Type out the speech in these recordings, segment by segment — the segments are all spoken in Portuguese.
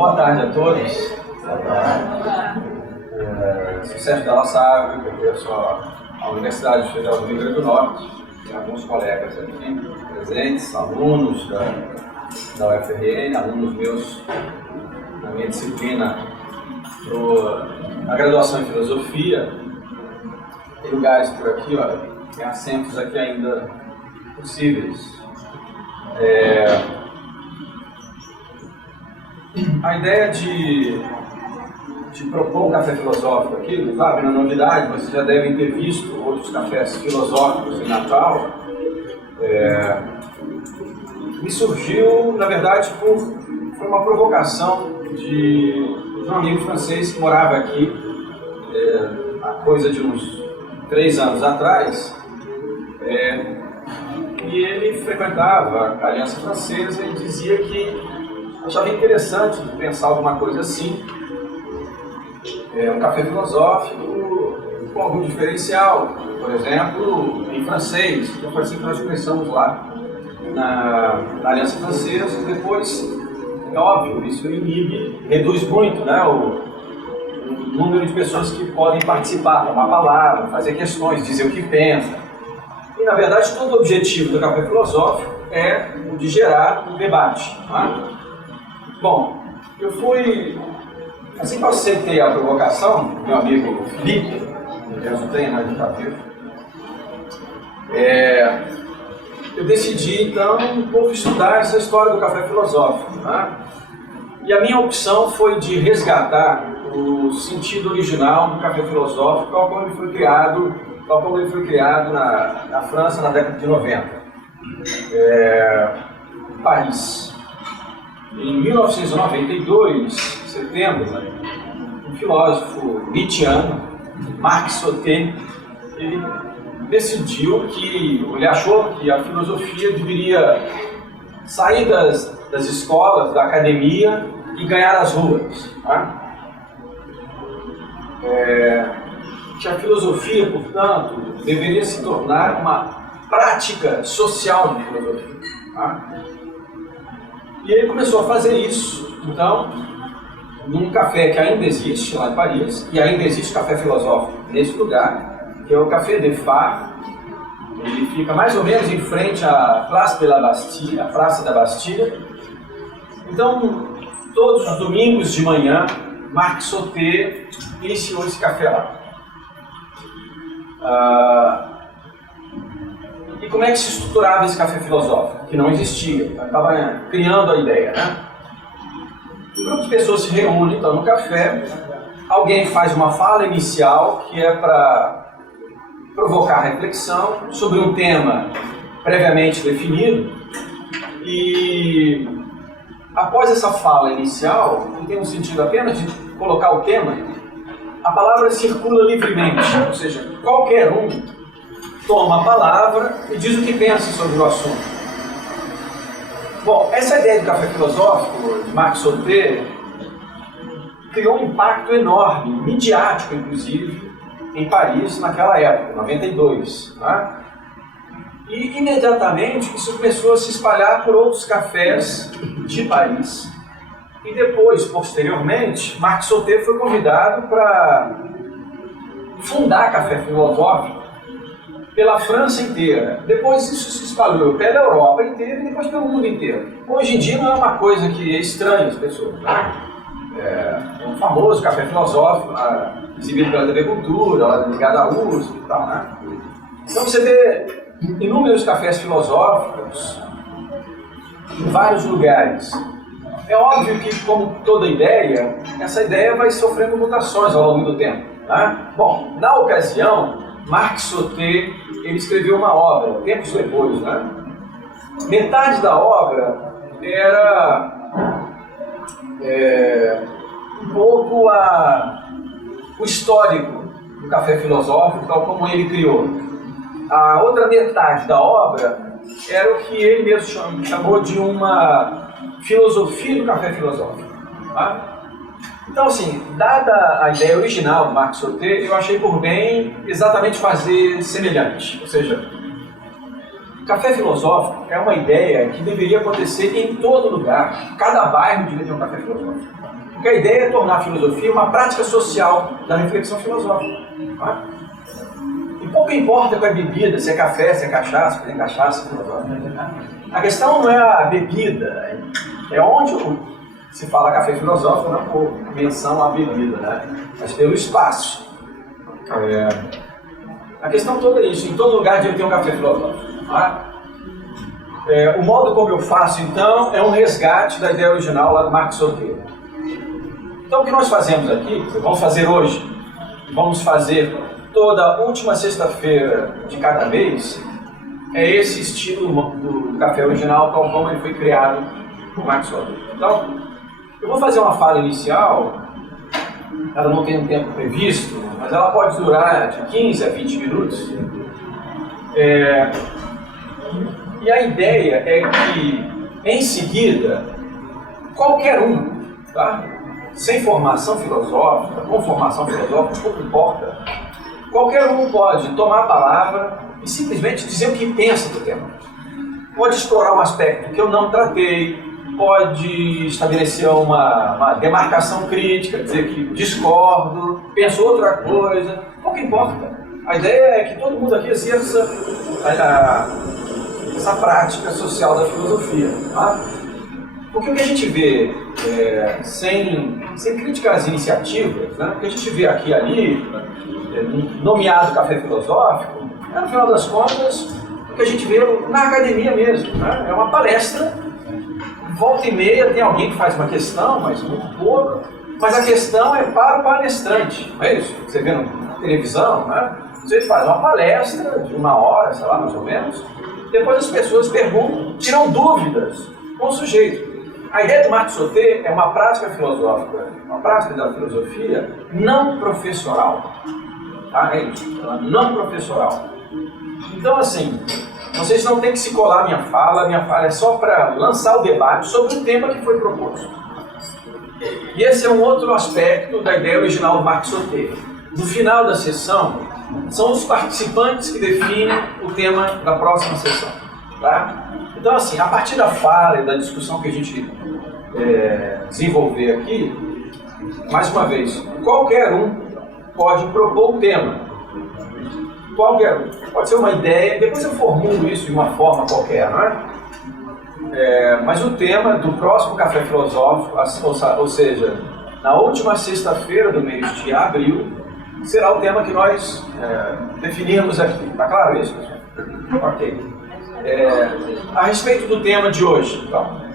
Boa tarde a todos. Sucesso da nossa área, eu conheço a Universidade Federal do Rio Grande do Norte, tem alguns colegas aqui presentes, alunos da UFRN, alunos meus na minha disciplina na graduação em Filosofia. Tem lugares por aqui, olha, tem assentos aqui ainda possíveis. A ideia de propor um café filosófico aqui, não sabe, na novidade, vocês já devem ter visto outros cafés filosóficos em Natal. Me surgiu, na verdade, foi uma provocação de um amigo francês que morava aqui há coisa de uns 3 anos atrás, e ele frequentava a Aliança Francesa e dizia que achava interessante pensar alguma coisa assim, um café filosófico com algum diferencial, por exemplo, em francês. Então foi assim que nós começamos lá na Aliança Francesa. Depois, é óbvio, isso reduz muito, né, o número de pessoas que podem participar, tomar palavra, fazer questões, dizer o que pensa. E, na verdade, todo o objetivo do café filosófico é o de gerar um debate. Tá? Bom, eu fui... Assim que eu aceitei a provocação do meu amigo Felipe, que eu tenho, mas não está vivo, eu decidi, então, um pouco estudar essa história do café filosófico. Né? E a minha opção foi de resgatar o sentido original do café filosófico, tal como ele foi criado na França na década de 90. Paris. Em 1992, setembro, um filósofo nietzschiano, Marc Sauté, ele decidiu ele achou que a filosofia deveria sair das escolas, da academia e ganhar as ruas. Tá? Que a filosofia, portanto, deveria se tornar uma prática social de filosofia. Tá? E ele começou a fazer isso, então, num café que ainda existe lá em Paris, e ainda existe café filosófico nesse lugar, que é o Café des Phares. Ele fica mais ou menos em frente à Place de la Bastille, a Praça da Bastilha. Então, todos os domingos de manhã, Marc Sauté iniciou esse café lá. E como é que se estruturava esse café filosófico? Que não existia, estava criando a ideia, né? Um grupo de pessoas se reúne então no café, alguém faz uma fala inicial que é para provocar reflexão sobre um tema previamente definido, e após essa fala inicial, que tem um sentido apenas de colocar o tema, a palavra circula livremente, ou seja, qualquer um toma a palavra e diz o que pensa sobre o assunto. Bom, essa ideia do café filosófico de Marc Sauté criou um impacto enorme, midiático inclusive, em Paris naquela época, 92. Tá? E imediatamente isso começou a se espalhar por outros cafés de Paris. E depois, posteriormente, Marc Sauté foi convidado para fundar café filosófico pela França inteira. Depois isso se espalhou pela Europa inteira e depois pelo mundo inteiro. Hoje em dia não é uma coisa que é estranha às pessoas. Né? É um famoso café filosófico, exibido pela TV Cultura, ligado à USP e tal. Né? Então você vê inúmeros cafés filosóficos em vários lugares. É óbvio que, como toda ideia, essa ideia vai sofrendo mutações ao longo do tempo. Né? Bom, na ocasião, Marc Sauté ele escreveu uma obra, tempos depois, né? Metade da obra era um pouco o histórico do café filosófico, tal como ele criou. A outra metade da obra era o que ele mesmo chamou de uma filosofia do café filosófico. Tá? Então, assim, dada a ideia original do Marc Sauté, eu achei por bem exatamente fazer semelhante. Ou seja, café filosófico é uma ideia que deveria acontecer em todo lugar. Cada bairro devia ter um café filosófico. Porque a ideia é tornar a filosofia uma prática social da reflexão filosófica. Tá? E pouco importa qual é a bebida, se é café, se é cachaça, se tem cachaça filosófica. A questão não é a bebida, é onde se fala café filosófico, não por menção à bebida, né? Mas pelo espaço. A questão toda é isso, em todo lugar deve ter um café filosófico. Tá? O modo como eu faço, então, é um resgate da ideia original lá do Marx Soter. Então, o que nós fazemos aqui, vamos fazer hoje, vamos fazer toda última sexta-feira de cada mês, é esse estilo do café original, tal como ele foi criado por Marx Soter. Então, eu vou fazer uma fala inicial, ela não tem um tempo previsto, mas ela pode durar de 15 a 20 minutos. E a ideia é que, em seguida, qualquer um, tá? Sem formação filosófica, com formação filosófica, pouco importa, qualquer um pode tomar a palavra e simplesmente dizer o que pensa do tema. Pode explorar um aspecto que eu não tratei, pode estabelecer uma demarcação crítica, dizer que discordo, penso outra coisa, pouco importa. A ideia é que todo mundo aqui exerça essa prática social da filosofia. Tá? Porque o que a gente vê, sem criticar as iniciativas, né? O que a gente vê aqui e ali, nomeado café filosófico, no final das contas, o que a gente vê na academia mesmo. Né? É uma palestra, volta e meia tem alguém que faz uma questão, mas muito pouco, mas a questão é para o palestrante, não é isso? Você vê na televisão, né? Você faz uma palestra de 1 hora, sei lá, mais ou menos, depois as pessoas perguntam, tiram dúvidas com o sujeito. A ideia do Marx Soter é uma prática filosófica, uma prática da filosofia não professoral. Tá? É isso, não professoral. Então, assim, vocês não têm que se colar a minha fala é só para lançar o debate sobre o tema que foi proposto. E esse é um outro aspecto da ideia original do Marx Soter. No final da sessão, são os participantes que definem o tema da próxima sessão. Tá? Então, assim, a partir da fala e da discussão que a gente desenvolver aqui, mais uma vez, qualquer um pode propor um tema. Qualquer um. Pode ser uma ideia, depois eu formulo isso de uma forma qualquer, não é? Mas o tema do próximo Café Filosófico, ou seja, na última sexta-feira do mês de abril, será o tema que nós definimos aqui. Está claro isso, pessoal? Ok. A respeito do tema de hoje, então.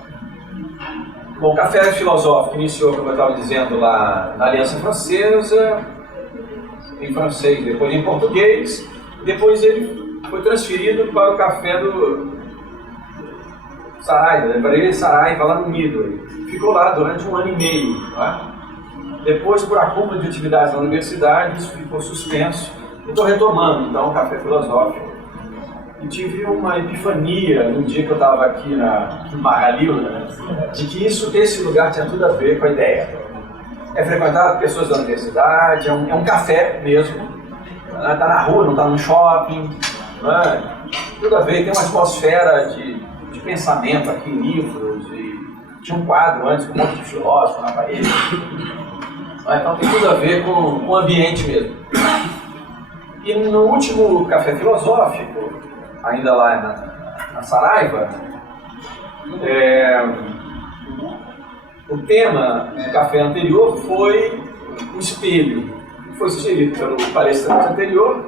Bom, o Café Filosófico iniciou, como eu estava dizendo, lá na Aliança Francesa, em francês, depois em português, depois ele foi transferido para o Café do Saraiva, Livraria Saraiva, lá no Midway. Ficou lá durante 1 ano e meio. Tá? Depois, por acúmulo de atividades na universidade, isso ficou suspenso. Estou retomando, então, o Café Filosófico. E tive uma epifania num dia que eu estava aqui em Magalil, né, de que esse lugar tinha tudo a ver com a ideia. É frequentado por pessoas da universidade, é um café mesmo, está na rua, não está num shopping, né, tudo a ver, tem uma atmosfera de pensamento aqui, livros, e tinha um quadro antes com um monte de filósofo na parede. Então tem tudo a ver com o ambiente mesmo. E no último Café Filosófico, ainda lá na Saraiva, o tema do café anterior foi o espelho. Foi sugerido pelo palestrante anterior,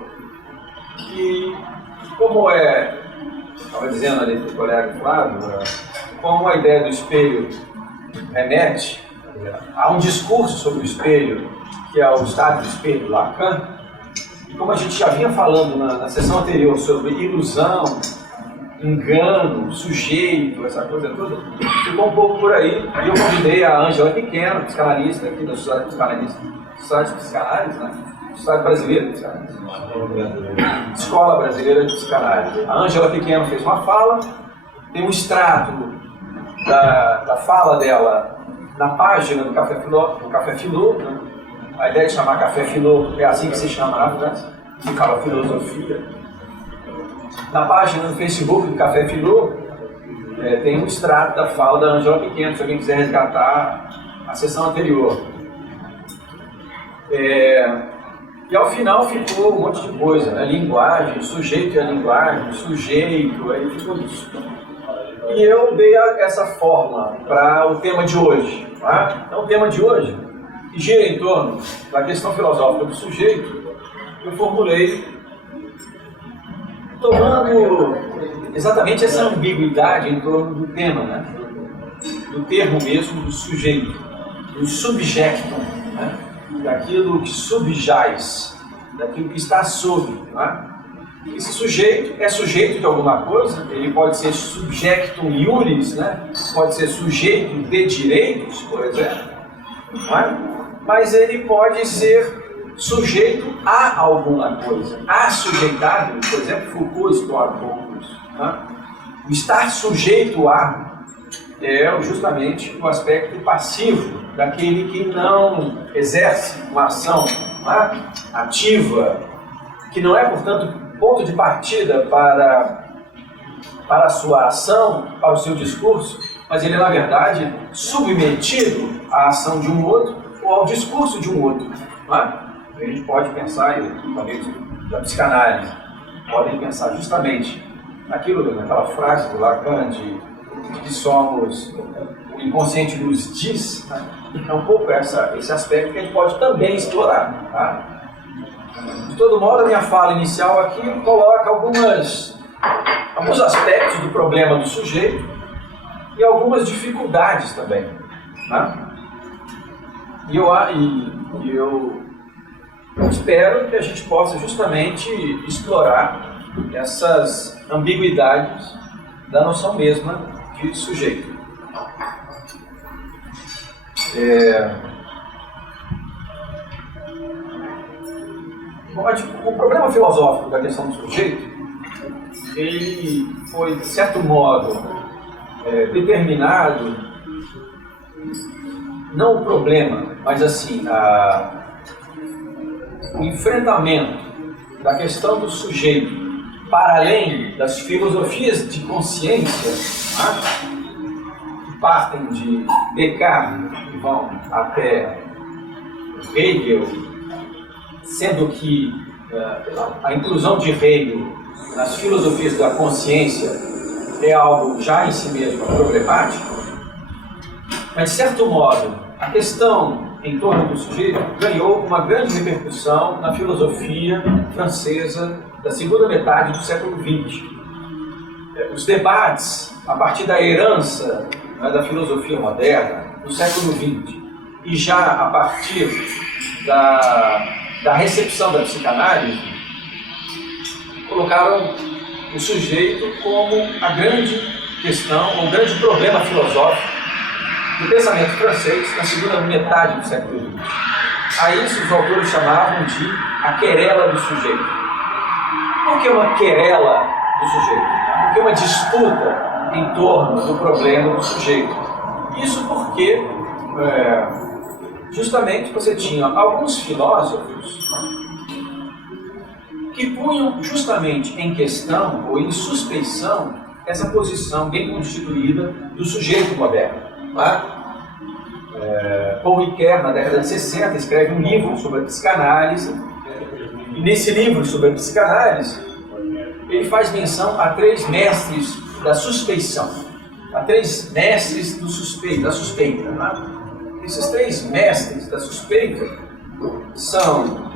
que, como estava dizendo ali para o colega Flávio, como a ideia do espelho remete a um discurso sobre o espelho, que é o estado do espelho do Lacan. E como a gente já vinha falando na sessão anterior sobre ilusão, engano, sujeito, essa coisa toda, ficou um pouco por aí. E eu convidei a Ângela Pequeno, psicanalista aqui da Sociedade Psicanalista, Sociedade de Psicanálise, né? Sociedade Brasileira de Psicanálise, Escola Brasileira de Psicanálise. A Ângela Pequeno fez uma fala, tem um extrato da fala dela na página do Café Filô, né? A ideia de chamar Café Filô é assim que se chama na França, se fala filosofia. Na página do Facebook do Café Filô, tem um extrato da fala da Ângela Pequeno, se alguém quiser resgatar a sessão anterior. E ao final ficou um monte de coisa, né? Linguagem, sujeito e a linguagem, sujeito, aí ficou isso. E eu dei essa forma para o tema de hoje. Tá? Então, o tema de hoje, que gira em torno da questão filosófica do sujeito, eu formulei tomando exatamente essa ambiguidade em torno do tema, né? Do termo mesmo do sujeito, do subjectum, né? Daquilo que subjaz, daquilo que está sob. Né? Esse sujeito é sujeito de alguma coisa, ele pode ser subjectum iuris, né? Pode ser sujeito de direitos, por exemplo, né? Mas ele pode ser sujeito a alguma coisa, assujeitado, por exemplo, Foucault explora um pouco isso. Né? O estar sujeito a é justamente o aspecto passivo daquele que não exerce uma ação, né, ativa, que não é, portanto, ponto de partida para a sua ação, para o seu discurso, mas ele é, na verdade, submetido à ação de um outro ou ao discurso de um outro. Né? A gente pode pensar, e da psicanálise, podem pensar justamente naquela frase do Lacan de que somos, o inconsciente nos diz, né? É um pouco esse aspecto que a gente pode também explorar. Tá? De todo modo, a minha fala inicial aqui coloca alguns aspectos do problema do sujeito e algumas dificuldades também. Tá? E eu espero que a gente possa justamente explorar essas ambiguidades da noção mesma de sujeito. O problema filosófico da questão do sujeito, ele foi, de certo modo, determinado, não o problema, mas assim, o enfrentamento da questão do sujeito para além das filosofias de consciência, né, que partem de Descartes e vão até Hegel, sendo que a inclusão de Hegel nas filosofias da consciência é algo já em si mesmo problemático, mas, de certo modo, a questão em torno do sujeito ganhou uma grande repercussão na filosofia francesa da segunda metade do século XX. Os debates, a partir da herança, né, da filosofia moderna do século XX e já a partir da recepção da psicanálise, colocaram o sujeito como a grande questão, o grande problema filosófico do pensamento francês na segunda metade do século XX. A isso os autores chamavam de a querela do sujeito. Por que uma querela do sujeito? Por que uma disputa em torno do problema do sujeito? Isso porque, justamente, você tinha alguns filósofos que punham justamente em questão ou em suspeição essa posição bem constituída do sujeito moderno. Paul Ricoeur, na década de 60, escreve um livro sobre a psicanálise, e nesse livro sobre a psicanálise ele faz menção a 3 mestres da suspeição, a 3 mestres da suspeita. Né? Esses 3 mestres da suspeita são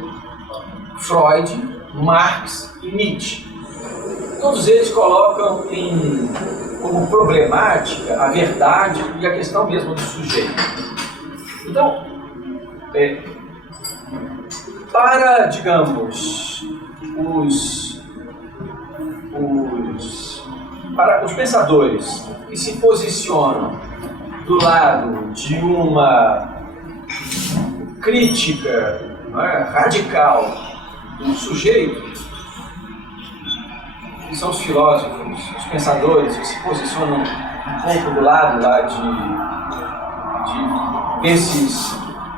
Freud, Marx e Nietzsche. Todos eles colocam como problemática a verdade e a questão mesmo do sujeito. Então, para, digamos, para os pensadores que se posicionam do lado de uma crítica, né, radical do sujeito, que são os filósofos, os pensadores que se posicionam um pouco do lado lá desses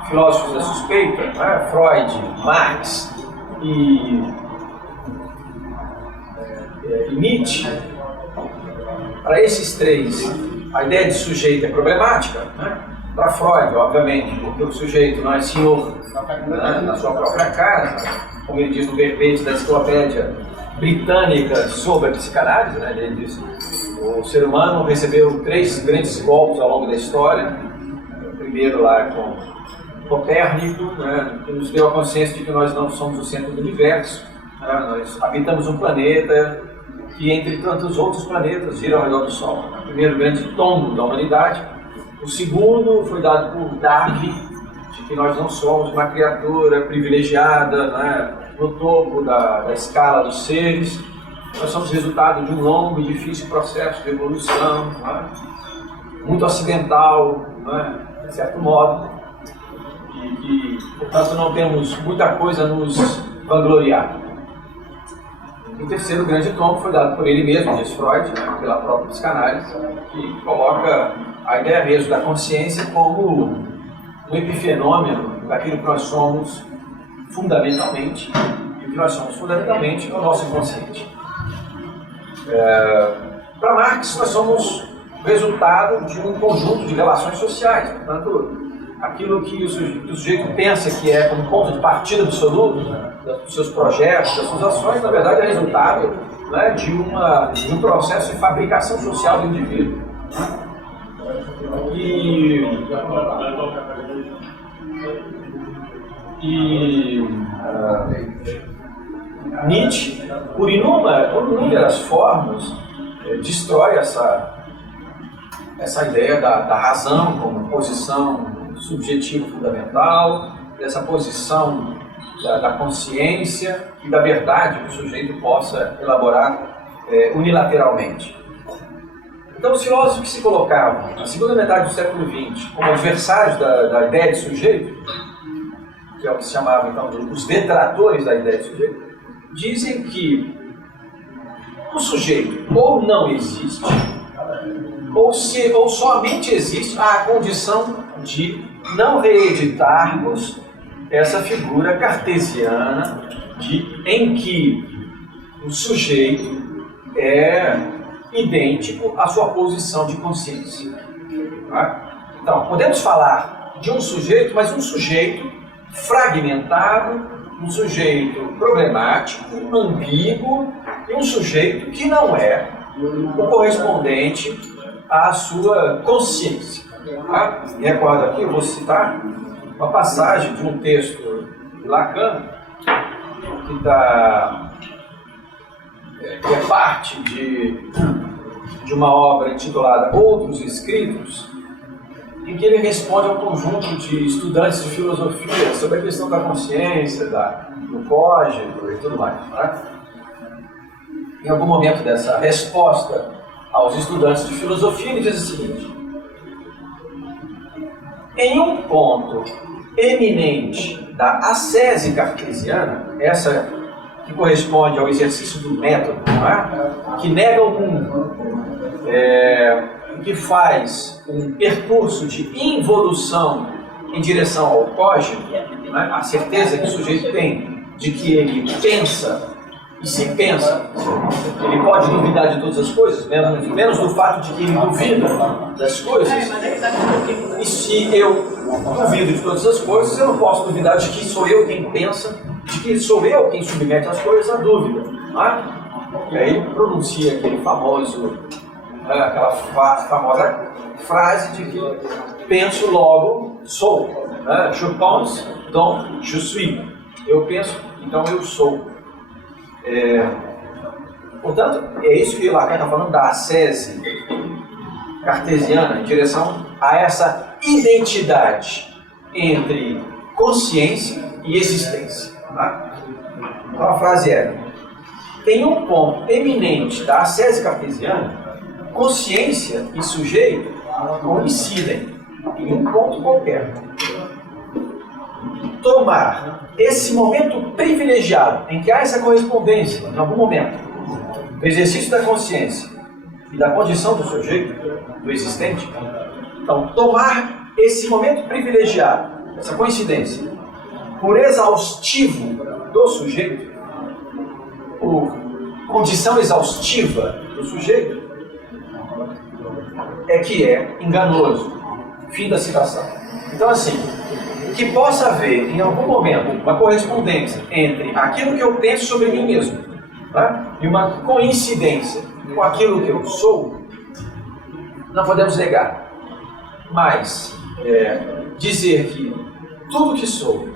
filósofos da suspeita, né? Freud, Marx e e Nietzsche, para esses três, a ideia de sujeito é problemática, né? Para Freud, obviamente, porque o sujeito não é senhor, né, na sua própria casa, como ele diz no verbete da enciclopédia britânica sobre a psicanálise, né? Ele diz o ser humano recebeu 3 grandes golpes ao longo da história. O primeiro lá com Copérnico, né, que nos deu a consciência de que nós não somos o centro do universo, né? Nós habitamos um planeta que, entre tantos outros planetas, gira ao redor do Sol. O primeiro grande tombo da humanidade. O segundo foi dado por Darwin, de que nós não somos uma criatura privilegiada, né, no topo da escala dos seres. Nós somos resultado de um longo e difícil processo de evolução, né, muito acidental, né, de certo modo, e portanto não temos muita coisa a nos vangloriar. O terceiro grande tombo foi dado por ele mesmo, diz Freud, né, pela própria psicanálise, que coloca a ideia mesmo da consciência como um epifenômeno daquilo que nós somos fundamentalmente, e o que nós somos fundamentalmente é o nosso inconsciente. Para Marx, nós somos resultado de um conjunto de relações sociais, portanto, aquilo que o sujeito pensa que é como ponto de partida absoluto, né, dos seus projetos, das suas ações, na verdade é resultado, né, de um processo de fabricação social do indivíduo. Nietzsche, por inúmeras formas, destrói essa ideia da razão como posição subjetiva fundamental, dessa posição da consciência e da verdade que o sujeito possa elaborar unilateralmente. Então, os filósofos que se colocavam na segunda metade do século XX como adversários da ideia de sujeito, que é o que se chamava então os detratores da ideia de sujeito, dizem que o sujeito ou não existe, ou somente existe a condição de não reeditarmos essa figura cartesiana em que o sujeito é idêntico à sua posição de consciência. Tá? Então, podemos falar de um sujeito, mas um sujeito fragmentado, um sujeito problemático, ambíguo, e um sujeito que não é o correspondente à sua consciência. Tá? Me recordo aqui, eu vou citar uma passagem de um texto de Lacan, que é parte de uma obra intitulada Outros Escritos, em que ele responde a um conjunto de estudantes de filosofia sobre a questão da consciência, do código e tudo mais. Tá? Em algum momento dessa resposta aos estudantes de filosofia, ele diz o seguinte: em um ponto eminente da ascese cartesiana, essa que corresponde ao exercício do método, não é? Que nega o mundo, que faz um percurso de involução em direção ao código, não é? A certeza que o sujeito tem de que ele pensa, e se pensa, ele pode duvidar de todas as coisas, menos do fato de que ele duvida das coisas. E se eu duvido de todas as coisas, eu não posso duvidar de que sou eu quem pensa, de que sou eu quem submete as coisas à dúvida. E aí ele pronuncia aquela famosa frase de que penso, logo sou. Je pense, donc je suis. Eu penso, então eu sou. Portanto, é isso que Lacan está falando da ascese cartesiana em direção a essa identidade entre consciência e existência. Tá? Então a frase é: em um ponto eminente da ascese cartesiana, consciência e sujeito coincidem em um ponto qualquer. Tomar esse momento privilegiado em que há essa correspondência, em algum momento, do exercício da consciência e da condição do sujeito, do existente, então, tomar esse momento privilegiado, essa coincidência, por exaustivo do sujeito, por condição exaustiva do sujeito, é que é enganoso. Fim da citação. Então, assim, que possa haver, em algum momento, uma correspondência entre aquilo que eu penso sobre mim mesmo, tá? E uma coincidência com aquilo que eu sou, não podemos negar. Mas, dizer que tudo que sou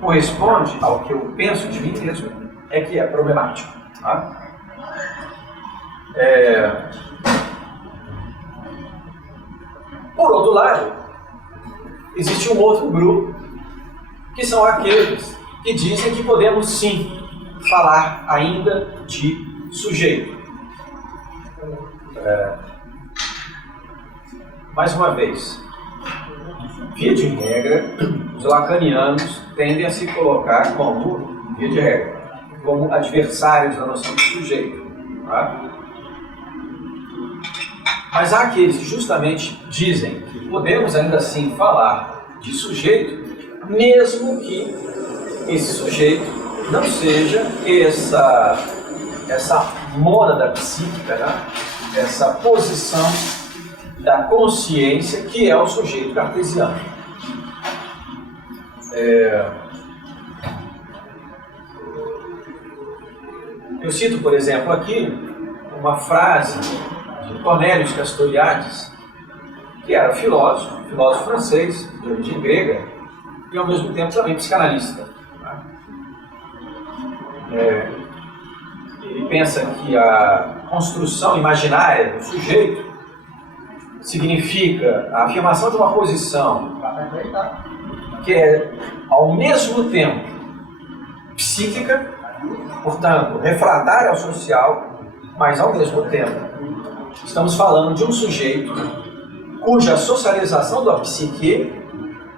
corresponde ao que eu penso de mim mesmo é que é problemático. Tá? Por outro lado, existe um outro grupo, que são aqueles que dizem que podemos sim falar ainda de sujeito. Mais uma vez, via de regra, os lacanianos tendem a se colocar como, via de regra, como adversários da noção de sujeito. Tá? Mas há aqueles que justamente dizem que podemos ainda assim falar de sujeito, mesmo que esse sujeito não seja essa mônada psíquica, né? Essa posição da consciência que é o sujeito cartesiano. Eu cito, por exemplo, aqui uma frase de Cornelius Castoriadis, que era filósofo francês, de origem grega, e ao mesmo tempo também psicanalista. Ele pensa que a construção imaginária do sujeito significa a afirmação de uma posição que é, ao mesmo tempo, psíquica, portanto, refratária ao social, mas, ao mesmo tempo, estamos falando de um sujeito cuja socialização da psique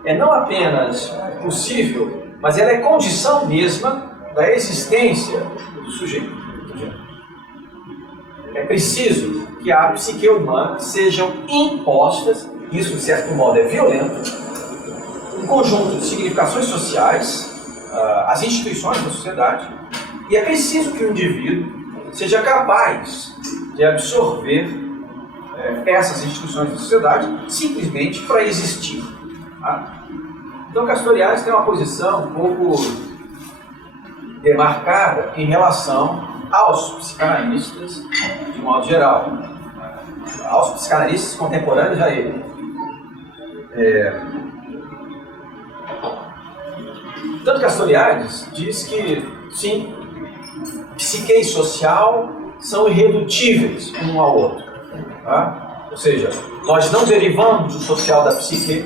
é não apenas possível, mas ela é condição mesma da existência do sujeito. É preciso que à psique humana sejam impostas, isso de certo modo é violento, um conjunto de significações sociais, as instituições da sociedade, e é preciso que o indivíduo seja capaz de absorver essas instituições da sociedade simplesmente para existir. Tá? Então, Castoriadis tem uma posição um pouco demarcada em relação aos psicanalistas de modo geral, aos psicanalistas contemporâneos a ele. Tanto Castoriadis diz que, sim, psique e social são irredutíveis um ao outro. Tá? Ou seja, nós não derivamos o social da psique,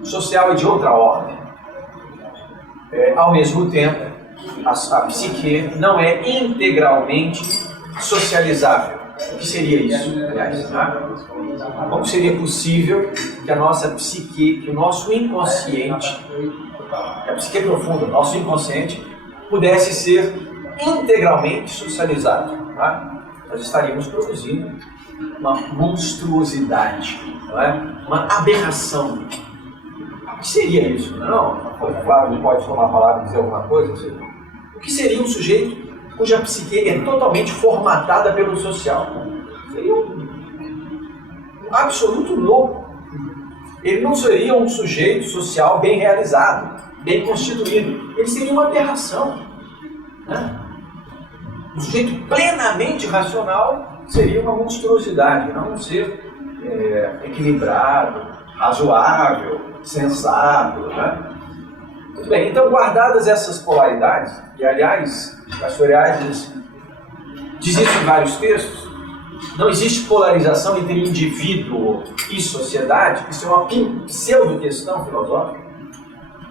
o social é de outra ordem. Ao mesmo tempo, a psique não é integralmente socializável. O que seria isso, aliás? Né? Como seria possível que a nossa psique, que o nosso inconsciente, a psique profunda, o nosso inconsciente, pudesse ser integralmente socializado? Tá? Nós estaríamos produzindo uma monstruosidade, não é? Uma aberração. O que seria isso? Não, claro, não pode tomar a palavra e dizer alguma coisa. O que seria um sujeito cuja psique é totalmente formatada pelo social? Seria um absoluto louco. Ele não seria um sujeito social bem realizado, bem constituído. Ele seria uma aberração. Né? Um sujeito plenamente racional seria uma monstruosidade, não um ser equilibrado, razoável, sensato. Né? Muito bem, então, guardadas essas polaridades, e aliás, Castoriadis diz isso em vários textos, não existe polarização entre indivíduo e sociedade, isso é uma pseudo-questão filosófica.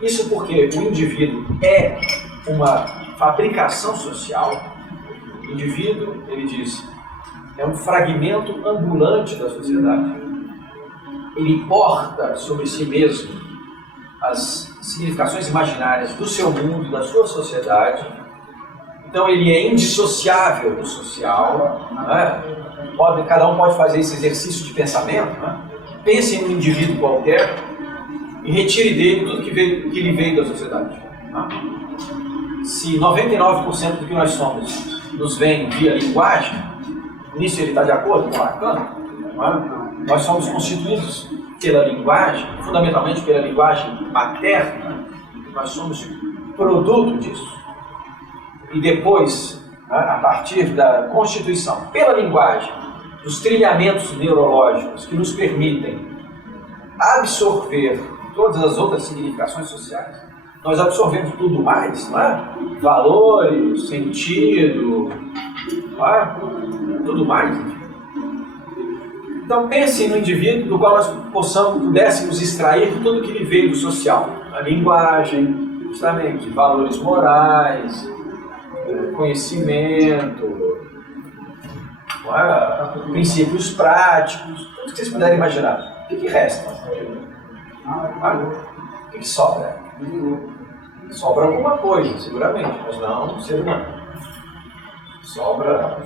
Isso porque o indivíduo é uma fabricação social. O indivíduo, ele diz, é um fragmento ambulante da sociedade. Ele porta sobre si mesmo as significações imaginárias do seu mundo, da sua sociedade. Então ele é indissociável do social. Né? Cada um pode fazer esse exercício de pensamento. Né? Pense em um indivíduo qualquer e retire dele tudo que lhe veio da sociedade. Né? Se 99% do que nós somos nos vem via linguagem, nisso ele está de acordo com Lacan, não é? Nós somos constituídos pela linguagem, fundamentalmente pela linguagem materna, nós somos produto disso. E depois, a partir da constituição, pela linguagem, dos trilhamentos neurológicos que nos permitem absorver todas as outras significações sociais, nós absorvemos tudo mais, não é? Valores, sentido, não é? Tudo mais. Então pense no indivíduo do qual nós pudéssemos extrair tudo que lhe veio do social. A linguagem, justamente, valores morais, conhecimento, princípios práticos, tudo que vocês puderem imaginar. O que resta? O que sobra? Sobra alguma coisa, seguramente, mas não um ser humano. Sobra,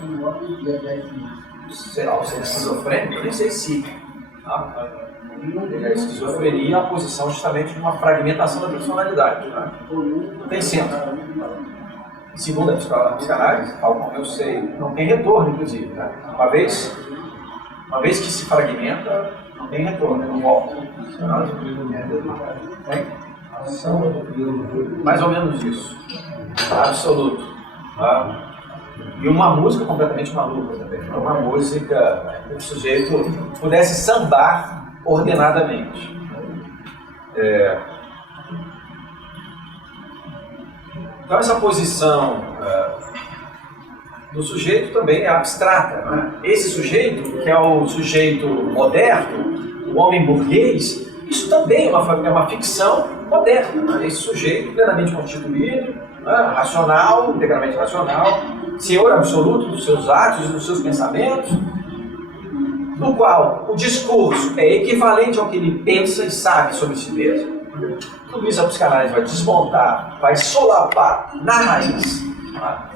sei lá, o ser esquizofrênico, eu nem sei se. A esquizofrenia é a posição justamente de uma fragmentação da personalidade. Não tem centro. Segundo a psicanálise, tal como eu sei, não tem retorno, inclusive. Né? Uma vez que se fragmenta, não tem retorno, não volta. Mais ou menos isso. Absoluto. E uma música completamente maluca também. Uma música que o sujeito pudesse sambar ordenadamente. Então essa posição do sujeito também é abstrata. Né? Esse sujeito, que é o sujeito moderno, o homem burguês, isso também é uma ficção moderna. Né? Esse sujeito plenamente constituído, racional, integralmente racional, senhor absoluto dos seus atos e dos seus pensamentos, no qual o discurso é equivalente ao que ele pensa e sabe sobre si mesmo. Tudo isso a psicanálise vai desmontar, vai solapar na raiz. Tá?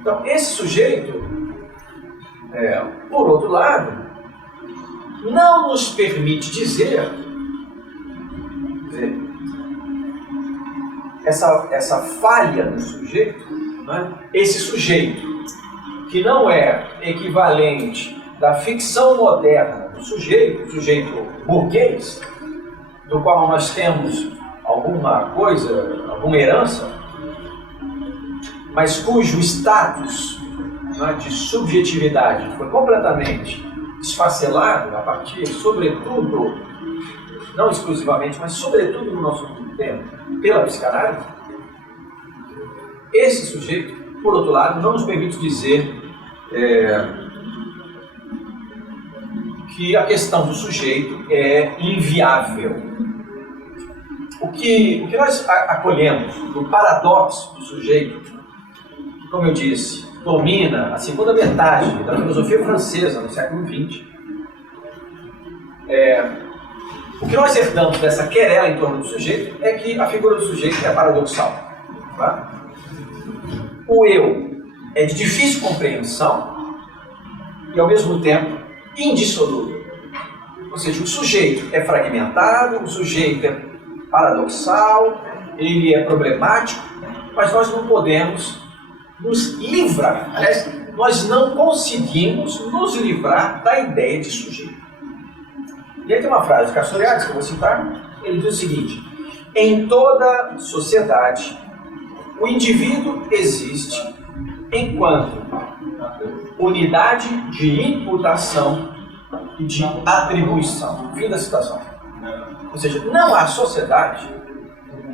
Então, esse sujeito, por outro lado, não nos permite dizer essa falha no sujeito, né? Esse sujeito que não é equivalente da ficção moderna do sujeito burguês, do qual nós temos alguma coisa, alguma herança, mas cujo status, né, de subjetividade foi completamente desfacelado a partir, sobretudo, não exclusivamente, mas sobretudo no nosso tempo, pela psicanálise. Esse sujeito, por outro lado, não nos permite dizer que a questão do sujeito é inviável. O que nós acolhemos do paradoxo do sujeito, que, como eu disse, domina a segunda metade da filosofia francesa no século XX, o que nós herdamos dessa querela em torno do sujeito é que a figura do sujeito é paradoxal. Tá? O eu é de difícil compreensão e, ao mesmo tempo, indissolúvel. Ou seja, o sujeito é fragmentado, o sujeito é paradoxal, ele é problemático, mas nós não podemos nos livrar. Aliás, nós não conseguimos nos livrar da ideia de sujeito. E aí tem uma frase de Castoriadis que eu vou citar, ele diz o seguinte: em toda sociedade, o indivíduo existe enquanto unidade de imputação e de atribuição. Fim da citação. Ou seja, não há sociedade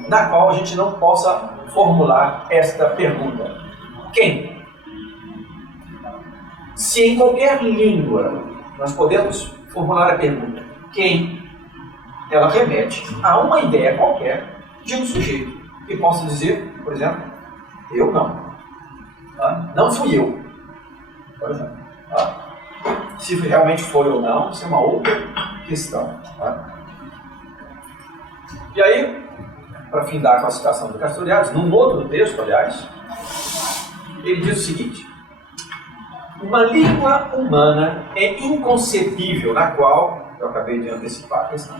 na qual a gente não possa formular esta pergunta: quem? Se em qualquer língua nós podemos formular a pergunta quem, ela remete a uma ideia qualquer de um sujeito que possa dizer, por exemplo, eu não. Tá? Não fui eu. Por exemplo. Tá? Se realmente foi ou não, isso é uma outra questão. Tá? E aí, para findar com a citação do Castoriadis, num outro texto, aliás, ele diz o seguinte: uma língua humana é inconcebível, na qual, eu acabei de antecipar a questão,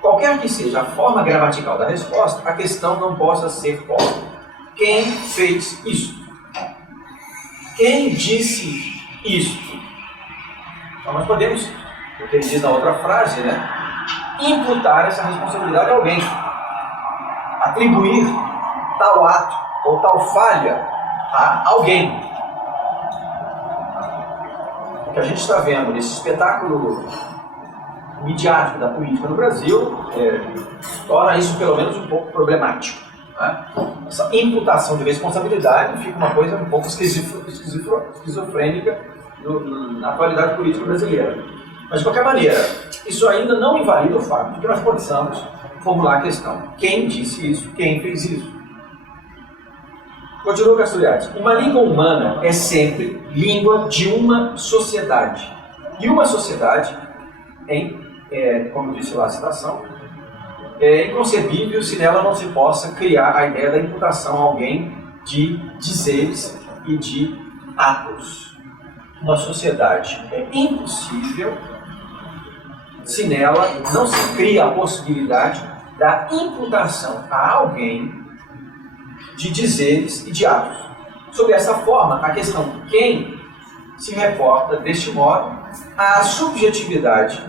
qualquer que seja a forma gramatical da resposta, a questão não possa ser posta. Quem fez isso? Quem disse isto? Então nós podemos, o que ele diz na outra frase, né, imputar essa responsabilidade a alguém, atribuir tal ato ou tal falha a alguém. O que a gente está vendo nesse espetáculo midiático da política no Brasil torna isso pelo menos um pouco problemático. Né? Essa imputação de responsabilidade fica uma coisa um pouco esquizofrênica na atualidade política brasileira. Mas de qualquer maneira, isso ainda não invalida o fato de que nós possamos formular a questão: quem disse isso? Quem fez isso? Continua Castoriadis. Uma língua humana é sempre língua de uma sociedade. E uma sociedade, como disse lá a citação, é inconcebível se nela não se possa criar a ideia da imputação a alguém de dizeres e de atos. Uma sociedade é impossível se nela não se cria a possibilidade da imputação a alguém de dizeres e de atos. Sob essa forma, a questão quem se reporta, deste modo, à subjetividade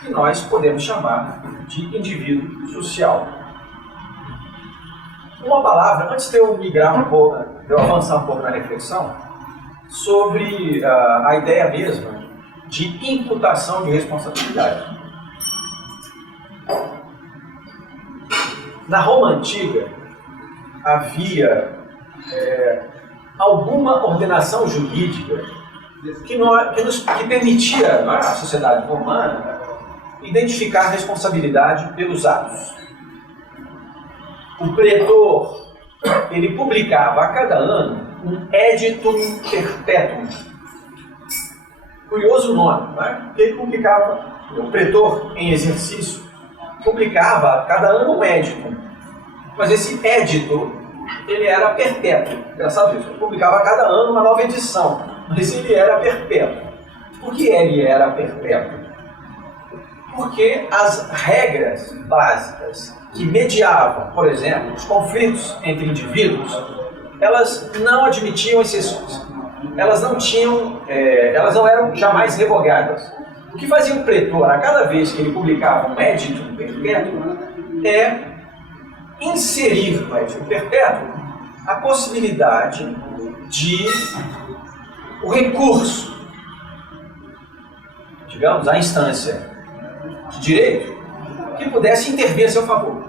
que nós podemos chamar de indivíduo social. Uma palavra, antes de eu migrar um pouco, de eu avançar um pouco na reflexão, sobre a ideia mesma de imputação de responsabilidade. Na Roma Antiga, havia alguma ordenação jurídica que permitia à sociedade romana identificar a responsabilidade pelos atos. O pretor, ele publicava a cada ano um editum perpetuum. Curioso nome, né? Ele publicava, o pretor em exercício, publicava a cada ano um editum. Mas esse édito, ele era perpétuo. Engraçado isso. Ele publicava a cada ano uma nova edição, mas ele era perpétuo. Por que ele era perpétuo? Porque as regras básicas que mediavam, por exemplo, os conflitos entre indivíduos, elas não admitiam exceções. Elas não eram jamais revogadas. O que fazia o pretor, a cada vez que ele publicava um edito perpétuo, é inserir no edito perpétuo a possibilidade de o recurso, digamos, à instância de direito que pudesse intervir a seu favor.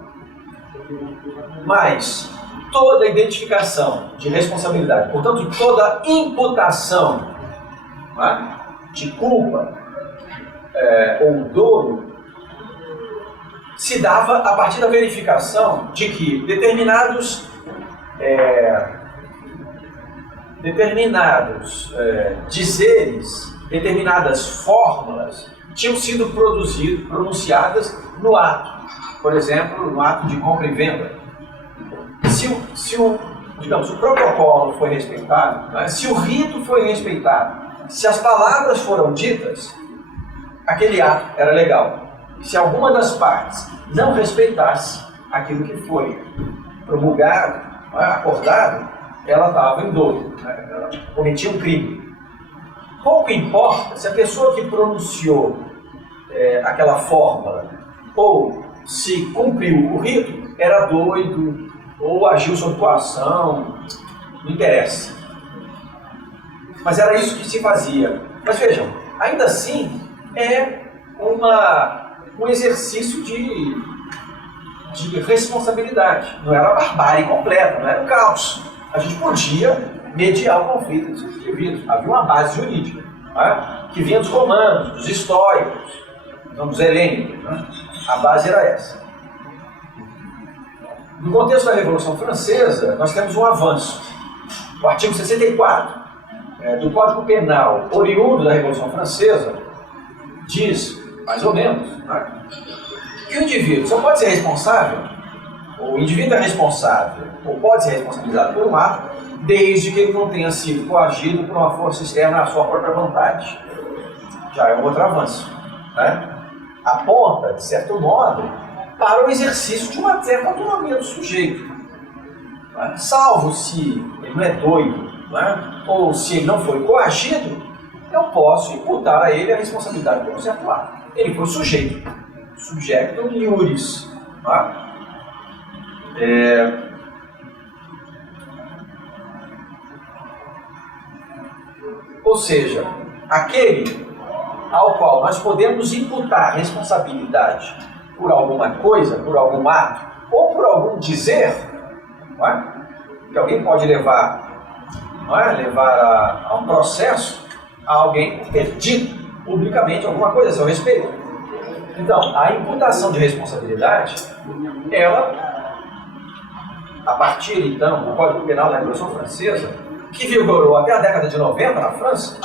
Mas toda identificação de responsabilidade, portanto, toda imputação, né, de culpa ou dolo, se dava a partir da verificação de que determinados dizeres, determinadas fórmulas tinham sido pronunciadas no ato. Por exemplo, no ato de compra e venda. Se o protocolo foi respeitado, né, se o rito foi respeitado, se as palavras foram ditas, aquele ato era legal. Se alguma das partes não respeitasse aquilo que foi promulgado, acordado, ela estava em dolo, né, ela cometia um crime. Pouco importa se a pessoa que pronunciou aquela fórmula ou se cumpriu o rito era doido ou agiu sob coação, não interessa. Mas era isso que se fazia. Mas vejam, ainda assim é um exercício de responsabilidade. Não era a barbárie completa, não era o caos. A gente podia mediar o conflito dos indivíduos. Havia uma base jurídica, né, que vinha dos romanos, dos estoicos, então dos helênicos. Né? A base era essa. No contexto da Revolução Francesa, nós temos um avanço. O artigo 64 do Código Penal, oriundo da Revolução Francesa, diz, mais ou menos, né, que o indivíduo só pode ser responsável, o indivíduo é responsável, ou pode ser responsabilizado por um ato, desde que ele não tenha sido coagido por uma força externa à sua própria vontade. Já é um outro avanço. Né? Aponta, de certo modo, para o exercício de uma certa autonomia do sujeito. Né? Salvo se ele não é doido, né? ou se ele não foi coagido, eu posso imputar a ele a responsabilidade pelo certo ato. Ele foi sujeito, subjectum iuris. Tá? Ou seja, aquele ao qual nós podemos imputar responsabilidade por alguma coisa, por algum ato, ou por algum dizer, não é? Que alguém pode levar, não é? Levar a um processo a alguém ter dito publicamente alguma coisa a seu respeito. Então, a imputação de responsabilidade, ela, a partir então do Código Penal da Revolução Francesa, que vigorou até a década de 90 na França,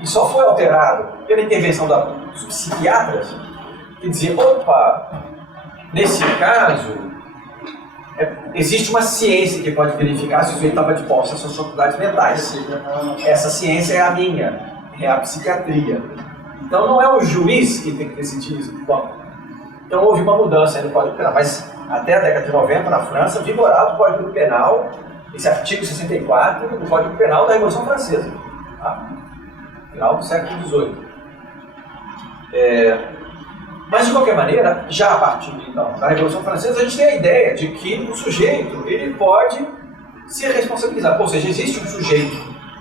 e só foi alterado pela intervenção dos psiquiatras, que diziam, opa, nesse caso, existe uma ciência que pode verificar se o sujeito estava de posse das suas faculdades mentais. Essa ciência é a minha, é a psiquiatria. Então não é o juiz que tem que decidir isso. Bom, então houve uma mudança no Código Penal, mas até a década de 90 na França vigorava o Código Penal, esse artigo 64 do Código Penal da Revolução Francesa, tá? Final do século XVIII. Mas de qualquer maneira, já a partir então, da Revolução Francesa, a gente tem a ideia de que o sujeito ele pode ser responsabilizado, ou seja, existe um sujeito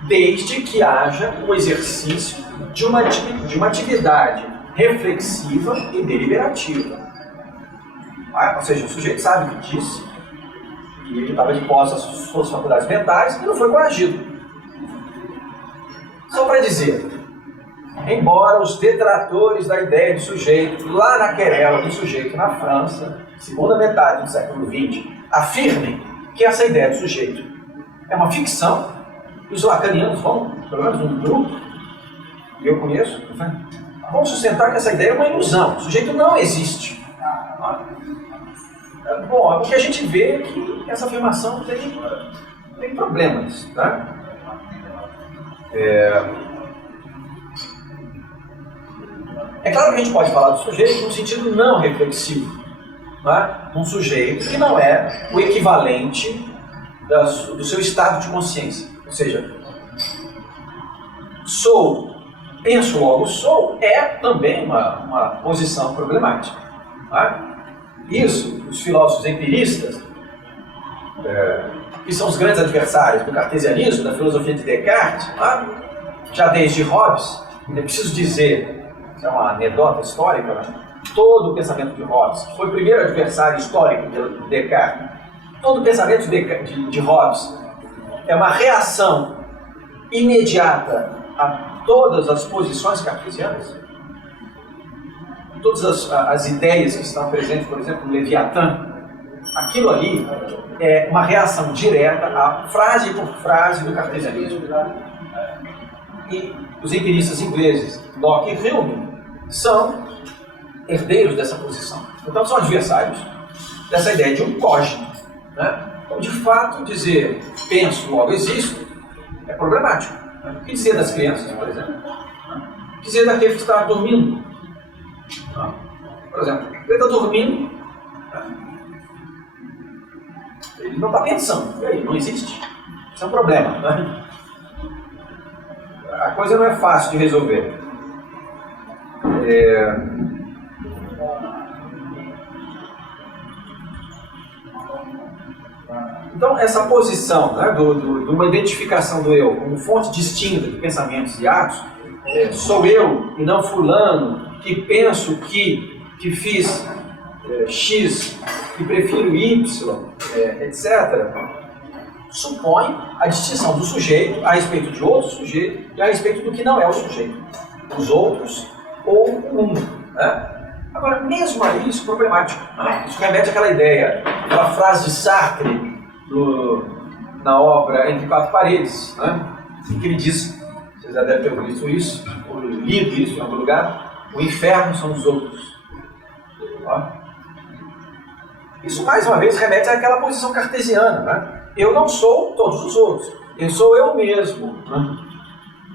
desde que haja o exercício de uma atividade reflexiva e deliberativa. Ou seja, o sujeito sabe o que disse, e ele estava de posse das suas faculdades mentais e não foi coagido. Só para dizer, embora os detratores da ideia de sujeito, lá na querela do sujeito na França, segunda metade do século XX, afirmem que essa ideia de sujeito é uma ficção, e os lacanianos vão, pelo menos um grupo, que eu conheço, vão sustentar que essa ideia é uma ilusão, o sujeito não existe. Bom, o que a gente vê é que essa afirmação tem problemas, tá? É claro que a gente pode falar do sujeito no sentido não reflexivo, né? Um sujeito que não é o equivalente do seu estado de consciência. Ou seja, sou, penso logo sou, é também uma posição problemática. Né? Isso, os filósofos empiristas, que são os grandes adversários do cartesianismo, da filosofia de Descartes, né? Já desde Hobbes, é preciso dizer, isso é uma anedota histórica, né? Todo o pensamento de Hobbes, que foi o primeiro adversário histórico de Descartes, todo o pensamento de Hobbes é uma reação imediata a todas as posições cartesianas, todas as ideias que estão presentes, por exemplo, no Leviatã. Aquilo ali é uma reação direta a frase por frase do cartesianismo. E os empiristas ingleses, Locke e Hume, são herdeiros dessa posição. Então são adversários dessa ideia de um cogito. Né? Então, de fato, dizer penso, logo existo, é problemático. Né? O que dizer das crianças, por exemplo? O que dizer daquele que está dormindo? Por exemplo, ele está dormindo, ele não está pensando, e aí, não existe. Isso é um problema. Né? A coisa não é fácil de resolver. Então, essa posição, né, de uma identificação do eu como fonte distinta de pensamentos e atos, sou eu e não fulano, que penso que fiz X, que prefiro Y, etc., supõe a distinção do sujeito a respeito de outro sujeito e a respeito do que não é o sujeito, os outros ou o mundo. Né? Agora, mesmo aí, isso é problemático. Né? Isso remete àquela ideia, aquela frase de Sartre na obra Entre Quatro Paredes, né? Em que ele diz, vocês já devem ter visto isso, ou lido isso em algum lugar, o inferno são os outros. Ó. Isso, mais uma vez, remete àquela posição cartesiana. Né? Eu não sou todos os outros, eu sou eu mesmo. Né?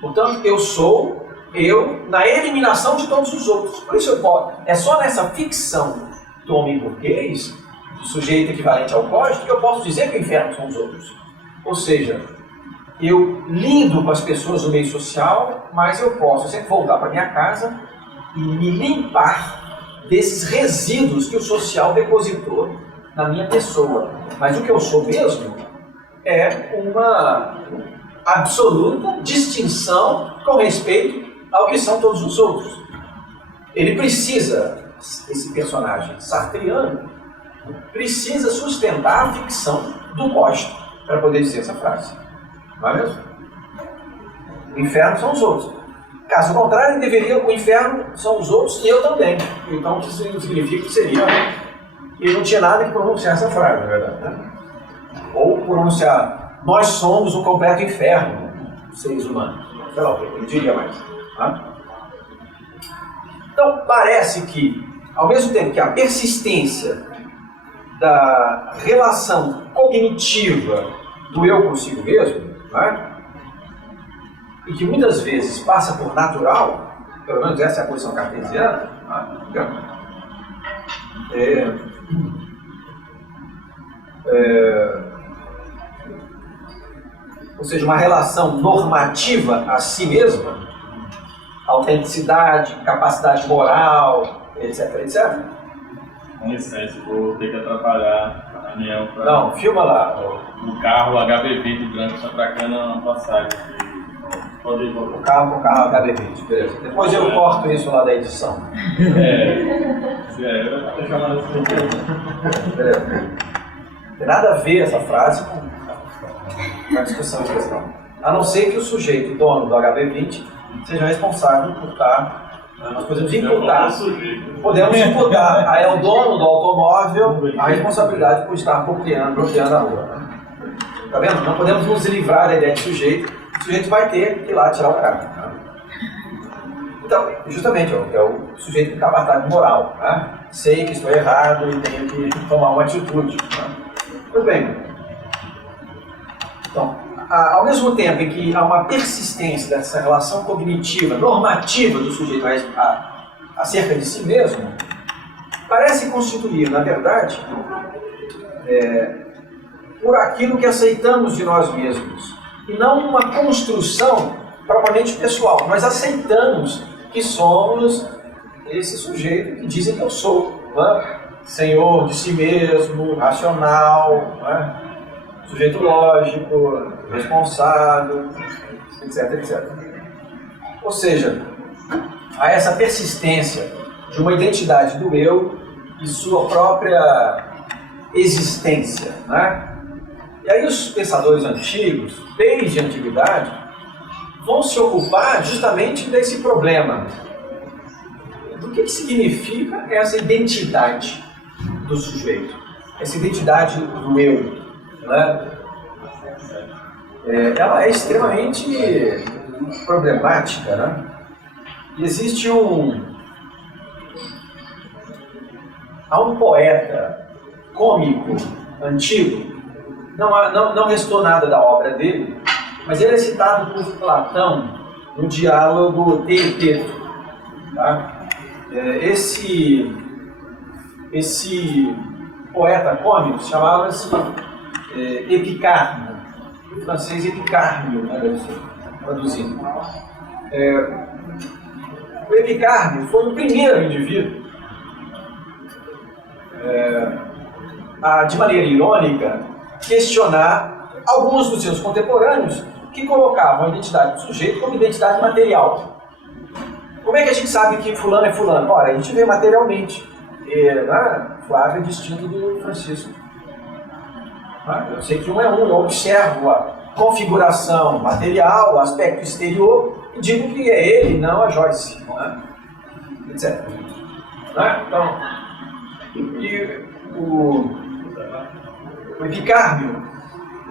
Portanto, eu sou eu na eliminação de todos os outros. Por isso é só nessa ficção do homem burguês, do sujeito equivalente ao código, que eu posso dizer que o inferno são os outros. Ou seja, eu lido com as pessoas no meio social, mas eu posso sempre voltar para minha casa e me limpar desses resíduos que o social depositou na minha pessoa. Mas o que eu sou mesmo é uma absoluta distinção com respeito ao que são todos os outros. Ele precisa, esse personagem sartreano, precisa sustentar a ficção do Posto para poder dizer essa frase. Não é mesmo? O inferno são os outros. Caso contrário, o inferno são os outros e eu também. Então, isso significa que seria... Ele não tinha nada que pronunciar essa frase, na verdade. Né? Ou pronunciar, nós somos o completo inferno, seres humanos. Sei lá o que ele diria mais. Tá? Então, parece que, ao mesmo tempo que a persistência da relação cognitiva do eu consigo mesmo, né? E que muitas vezes passa por natural, pelo menos essa é a posição cartesiana, ou seja, uma relação normativa a si mesma, autenticidade, capacidade moral, etc, etc. Com licença, vou ter que atrapalhar a reunião. Não, filma lá. O carro HB20 branco está atracando uma passagem. Pode ir, o carro HB20, beleza. Depois eu corto isso lá da edição. Eu estou chamando assim. Beleza. Não tem nada a ver essa frase com a discussão em questão. A não ser que o sujeito, dono do HB20, seja responsável por estar... Nós podemos imputar é o dono do automóvel a responsabilidade por estar bloqueando a rua. Tá vendo? Não podemos nos livrar da ideia de sujeito. O sujeito vai ter que ir lá tirar o carro. Então, justamente, é o sujeito com capacidade moral. Né? Sei que estou errado e tenho que tomar uma atitude. Né? Muito bem. Então, ao mesmo tempo em que há uma persistência dessa relação cognitiva, normativa do sujeito acerca de si mesmo, parece constituir, na verdade, por aquilo que aceitamos de nós mesmos, e não uma construção propriamente pessoal. Nós aceitamos que somos esse sujeito que dizem que eu sou, né? Senhor de si mesmo, racional, né? Sujeito lógico, responsável, etc, etc. Ou seja, há essa persistência de uma identidade do eu e sua própria existência, né? E aí os pensadores antigos, desde a antiguidade, vão se ocupar justamente desse problema. Do que significa essa identidade do sujeito? Essa identidade do eu? Né? Ela é extremamente problemática, né? E existe há um poeta cômico antigo, não restou nada da obra dele, mas ele é citado por Platão no diálogo Teeteto. Tá? Esse poeta cômico chamava-se Epicarmo, em francês Epicarmio, né, traduzindo. O Epicarmio foi o primeiro indivíduo, de maneira irônica, questionar alguns dos seus contemporâneos que colocavam a identidade do sujeito como identidade material. Como é que a gente sabe que fulano é fulano? Ora, a gente vê materialmente. Flávio é distinto do Francisco. Eu sei que um é um, eu observo a configuração material, o aspecto exterior, e digo que é ele, não a Joyce, etc. Então, o Epicarmio,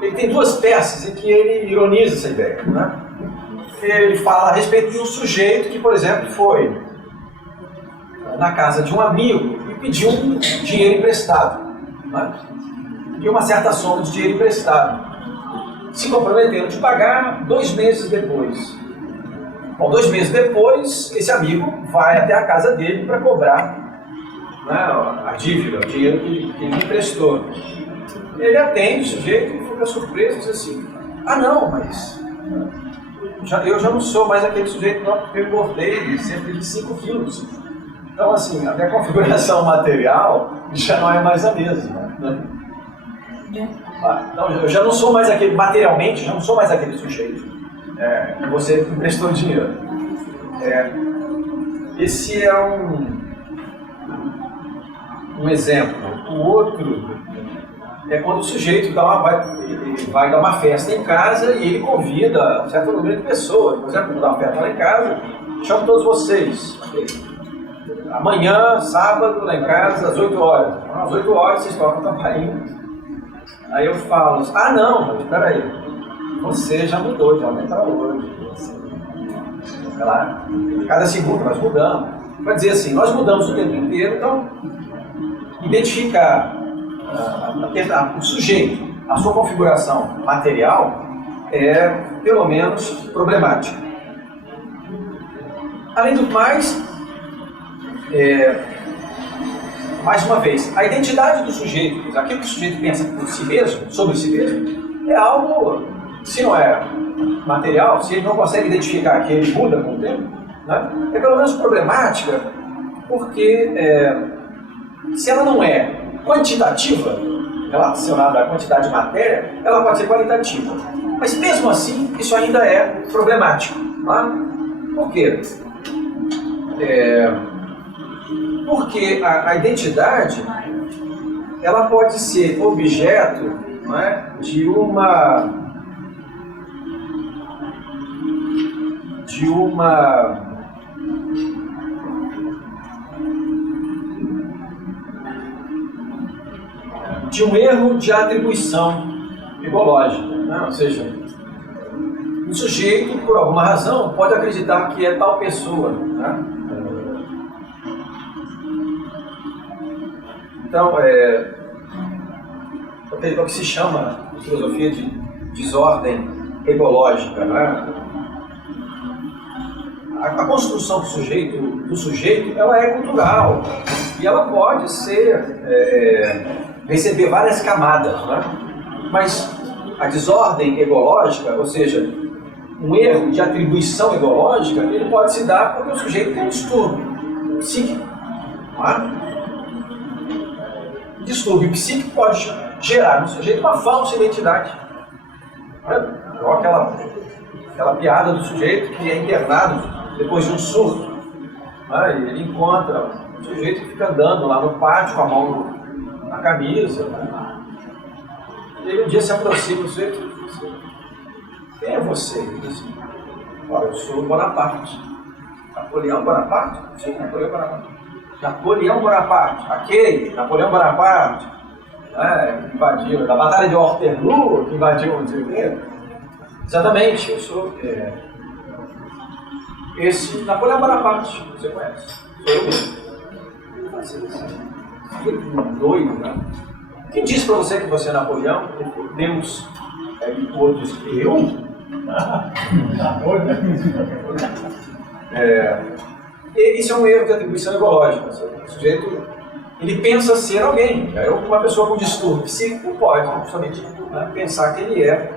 ele tem duas peças em que ele ironiza essa ideia. Ele fala a respeito de um sujeito que, por exemplo, foi na casa de um amigo e pediu um dinheiro emprestado. E uma certa soma de dinheiro emprestado, se comprometendo de pagar 2 meses depois. Bom, 2 meses depois, esse amigo vai até a casa dele para cobrar a dívida, o dinheiro que ele emprestou. Ele atende o sujeito e fica surpreso e diz assim: não, mas Eu já não sou mais aquele sujeito não, porque eu engordei cerca de 5 quilos. Então, assim, a minha configuração material já não é mais a mesma. Né? Então, eu já não sou mais aquele, materialmente, já não sou mais aquele sujeito que você emprestou dinheiro. Esse é um exemplo. O outro é quando o sujeito vai dar uma festa em casa e ele convida um certo número de pessoas. Por exemplo, vou dar uma festa lá em casa, chamo todos vocês. Amanhã, sábado, lá em casa, às 8 horas. Às 8 horas vocês tocam campainha. Aí eu falo, não, espera aí, você já mudou de ontem para hoje. Lá, cada segundo nós mudamos. Vai dizer assim, nós mudamos o tempo inteiro, então identificar o sujeito, a sua configuração material é pelo menos problemática. Além do mais, mais uma vez, a identidade do sujeito, aquilo que o sujeito pensa por si mesmo, sobre si mesmo, é algo, se não é material, se ele não consegue identificar que ele muda com o tempo, né, é pelo menos problemática, porque se ela não é quantitativa, relacionada à quantidade de matéria, ela pode ser qualitativa. Mas mesmo assim, isso ainda é problemático. Tá? Por quê? Porque a identidade ela pode ser objeto, não é, de um erro de atribuição ecológica, né? Ou seja, um sujeito, por alguma razão, pode acreditar que é tal pessoa, né? Então, é o que se chama, em filosofia, de desordem ecológica, né? A construção do sujeito, ela é cultural e ela pode receber várias camadas, né? Mas a desordem ecológica, ou seja, um erro de atribuição ecológica, ele pode se dar porque o sujeito tem um distúrbio psíquico. O distúrbio psíquico pode gerar no sujeito uma falsa identidade. Igual aquela piada do sujeito que é internado depois de um surto. E ele encontra um sujeito que fica andando lá no pátio com a mão na camisa. E ele um dia se aproxima do sujeito e diz: quem é você? Ele diz assim: olha, eu sou Bonaparte. Napoleão Bonaparte? Sim, Napoleão Bonaparte. Napoleão Bonaparte, aquele Napoleão Bonaparte, que invadiu, da Batalha de Waterloo, que invadiu o Brasil. Exatamente, eu sou esse Napoleão Bonaparte, você conhece? Sou eu mesmo. Que doido, né? Quem disse para você que você é Napoleão? Deus. Aí o outro diz: eu? Isso é um erro de atribuição ecológica. O sujeito, ele pensa ser alguém. Uma pessoa com distúrbio psíquico pode, justamente, pensar que ele é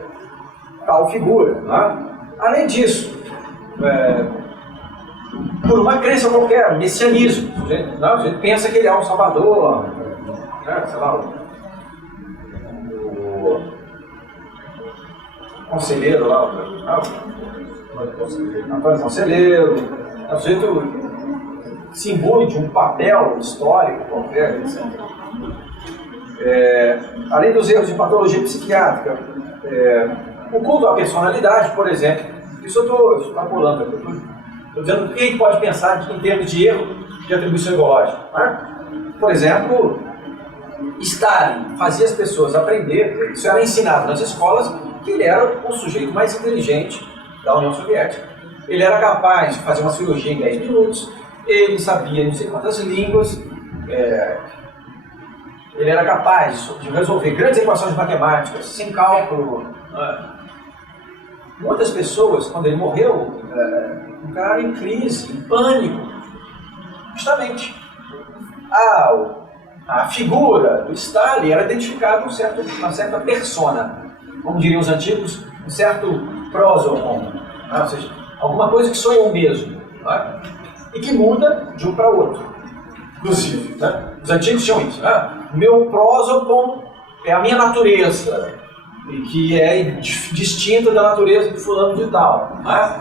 tal figura. Né? Além disso, por uma crença qualquer, messianismo, o sujeito pensa que ele é um salvador, sei lá, o conselheiro lá, Antônio Conselheiro, o sujeito se imbui de um papel histórico qualquer, etc. Além dos erros de patologia psiquiátrica, o culto à personalidade, por exemplo, isso eu estou pulando aqui, estou dizendo o que a gente pode pensar em termos de erro de atribuição ecológica. Por exemplo, Stalin fazia as pessoas aprender, isso era ensinado nas escolas, que ele era o sujeito mais inteligente da União Soviética. Ele era capaz de fazer uma cirurgia em 10 minutos, ele sabia não sei quantas línguas, ele era capaz de resolver grandes equações matemáticas, sem cálculo. Muitas pessoas, quando ele morreu, entraram em crise, em pânico. Justamente. A figura do Stalin era identificada com uma certa persona, como diriam os antigos, um certo prosopon, né? Ou seja, alguma coisa que sou eu mesmo, né? E que muda de um para o outro, inclusive. Né? Os antigos tinham isso. Né? Meu prosopon é a minha natureza, e que é distinta da natureza de fulano de tal. Né?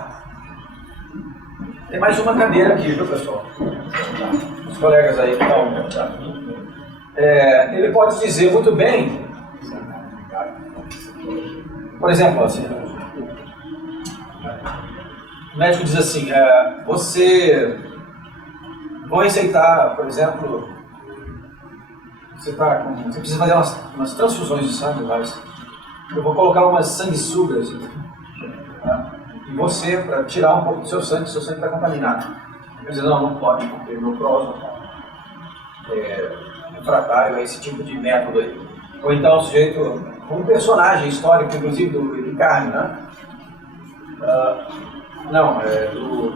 Tem mais uma cadeira aqui, viu, pessoal? Os colegas aí que estão... ele pode dizer muito bem, por exemplo, assim, o médico diz assim, você vai receitar, por exemplo, você precisa fazer umas transfusões de sangue, mas eu vou colocar umas sanguessugas, né? E você, para tirar um pouco do seu sangue está contaminado. Quer dizer, não pode, porque meu próximo refratário a esse tipo de método aí. Ou então o sujeito, um personagem histórico, inclusive do Ricardo, né? Não é do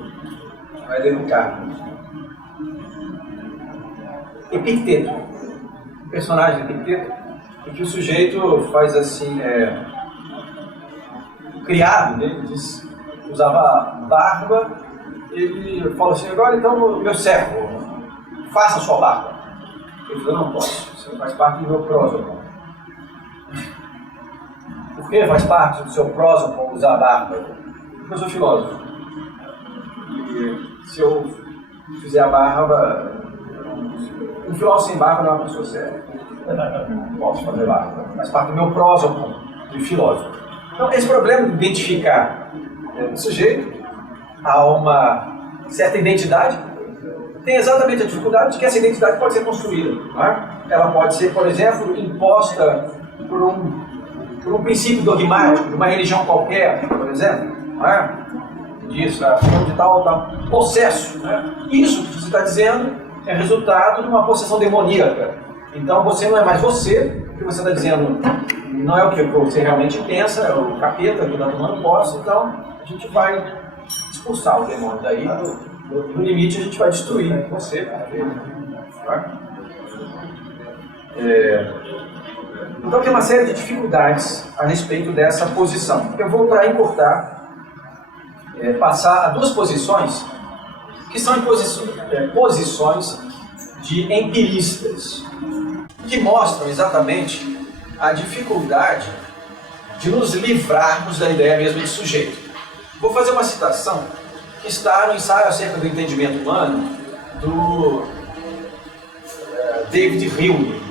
Ricardo. Epicteto. O personagem Epicteto, em que o sujeito faz assim, o criado dele usava barba, ele fala assim, agora então meu servo, faça a sua barba. Ele falou, não posso, você não faz parte do meu prosopon. Por que faz parte do seu prosopon usar a barba? Porque eu sou filósofo. E se eu fizer a barba, um filósofo sem barba não é uma pessoa séria. Não posso fazer barba. Faz parte do meu prosopon de filósofo. Então, esse problema de identificar o sujeito a uma certa identidade tem exatamente a dificuldade de que essa identidade pode ser construída. Não é? Ela pode ser, por exemplo, imposta por um princípio dogmático de uma religião qualquer, por exemplo. Não é? Diz, de tal possesso. Né? Isso que você está dizendo é resultado de uma possessão demoníaca. Então você não é mais você, o que você está dizendo não é o que você realmente pensa, é o capeta que está tomando posse, então a gente vai expulsar o demônio daí, no limite a gente vai destruir você. Tá? Então tem uma série de dificuldades a respeito dessa posição. Eu vou, para encurtar, passar a duas posições que são posições de empiristas, que mostram exatamente a dificuldade de nos livrarmos da ideia mesmo de sujeito. Vou fazer uma citação que está no ensaio acerca do entendimento humano do David Hume.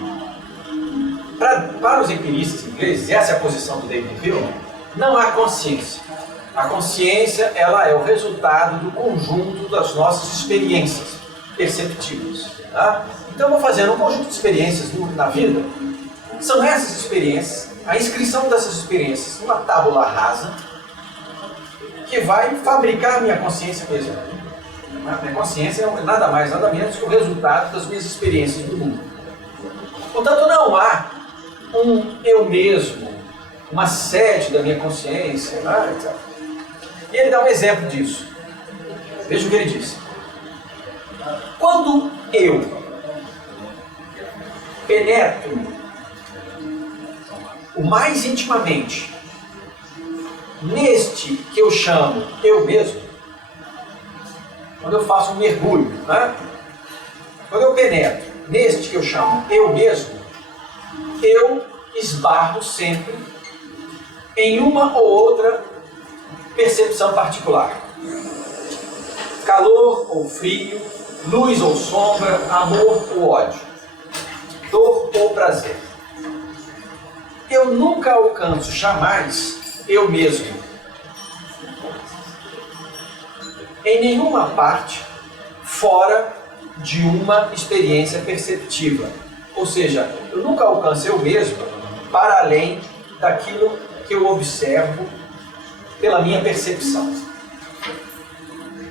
Para os empiristas ingleses, essa é a posição do David Hume, não há consciência. A consciência, ela é o resultado do conjunto das nossas experiências perceptivas. Tá? Então, eu vou fazendo um conjunto de experiências na vida. São essas experiências, a inscrição dessas experiências numa tábula rasa, que vai fabricar a minha consciência mesmo. A minha consciência é nada mais, nada menos que o resultado das minhas experiências do mundo. Portanto, não há um eu mesmo, uma sede da minha consciência, etc. E ele dá um exemplo disso. Veja o que ele diz. Quando eu penetro o mais intimamente neste que eu chamo eu mesmo, quando eu faço um mergulho, né? Quando eu penetro neste que eu chamo eu mesmo, eu esbarro sempre em uma ou outra percepção particular. Calor ou frio, luz ou sombra, amor ou ódio, dor ou prazer. Eu nunca alcanço jamais eu mesmo em nenhuma parte fora de uma experiência perceptiva. Ou seja, eu nunca alcanço eu mesmo para além daquilo que eu observo pela minha percepção.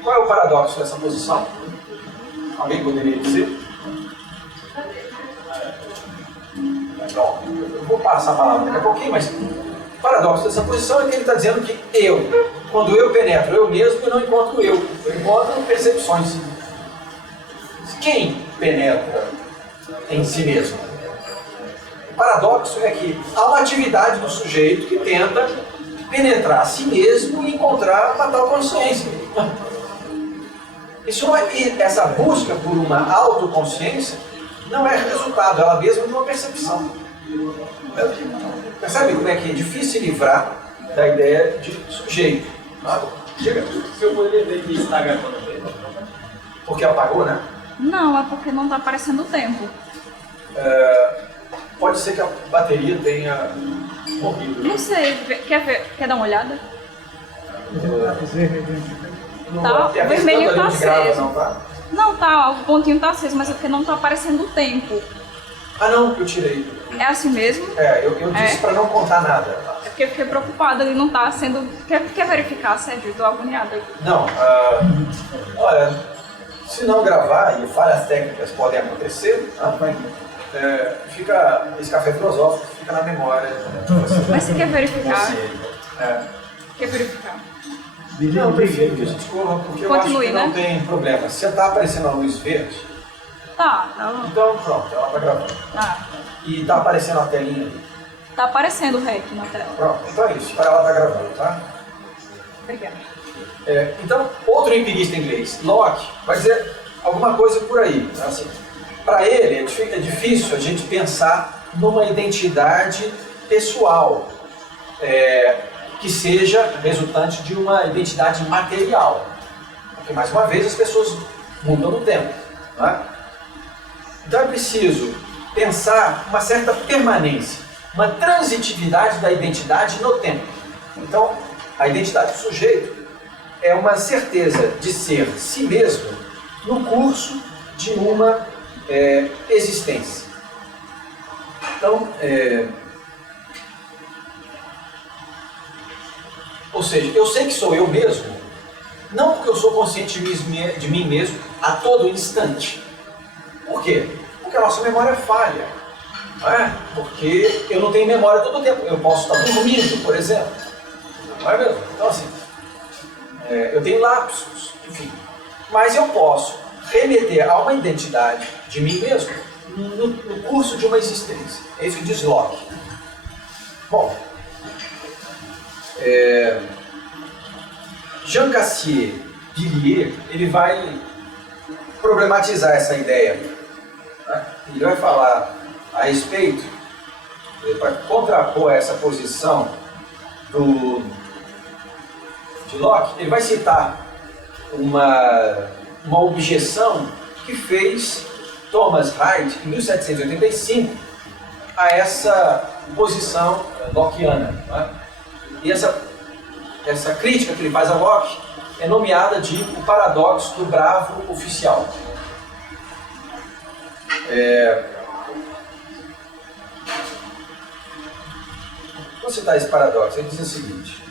Qual é o paradoxo dessa posição? Alguém poderia dizer? Bom, eu vou passar a palavra daqui a pouquinho, mas o paradoxo dessa posição é que ele está dizendo que quando eu penetro eu mesmo, eu não encontro eu encontro percepções. Quem penetra em si mesmo? O paradoxo é que há uma atividade do sujeito que tenta penetrar a si mesmo e encontrar uma tal consciência. Isso não é, essa busca por uma autoconsciência não é resultado, ela mesma de uma percepção. Percebe como é que é difícil se livrar da ideia de sujeito? Chega, se eu poderia ver que está gravando bem. Porque apagou, né? Não, é porque não está aparecendo o tempo. Pode ser que a bateria tenha morrido. Não sei, quer dar uma olhada? Não, Tá, tem a o vermelhinho questão da tá gente grava, aceso. não, tá? Não, tá, o pontinho tá aceso, mas é porque não tá aparecendo o tempo. Ah, não, eu tirei. É assim mesmo? Eu disse para não contar nada. É porque eu fiquei preocupada, ele não tá sendo... Quer verificar, Sérgio? Eu tô agoniada. Não, olha, se não gravar, e falhas técnicas podem acontecer, fica, esse café filosófico fica na memória. Mas você quer verificar? É. Quer verificar? Não, eu prefiro que a gente corra, porque Continue, eu acho que não né? tem problema. Se está aparecendo a luz verde, Tá, então pronto, ela está gravando. tá. E está aparecendo a telinha ali. Tá aparecendo o REC na tela. Pronto, então é isso, para ela está gravando, tá? Obrigada. Então, outro empirista inglês, Locke, vai dizer alguma coisa por aí. Assim, para ele é difícil a gente pensar numa identidade pessoal que seja resultante de uma identidade material. Porque, mais uma vez, as pessoas mudam no tempo. Né? Então é preciso pensar uma certa permanência, uma transitividade da identidade no tempo. Então, a identidade do sujeito é uma certeza de ser si mesmo no curso de uma existência. Então, ou seja, eu sei que sou eu mesmo, não porque eu sou consciente de mim mesmo a todo instante. Por quê? Porque a nossa memória é falha. Não é? Porque eu não tenho memória todo o tempo. Eu posso estar dormindo, por exemplo. Não é mesmo? Então, assim, eu tenho lapsos, enfim. Mas eu posso remeter a uma identidade de mim mesmo no curso de uma existência. É isso que diz Locke. Bom, Jean Cassier Billier, ele vai problematizar essa ideia. Né? Ele vai falar a respeito, ele vai contrapor essa posição de Locke. Ele vai citar uma objeção que fez Thomas Hardy em 1785 a essa posição lockeana. Né? E essa crítica que ele faz a Locke é nomeada de o paradoxo do bravo oficial. Vou citar esse paradoxo, ele diz o seguinte: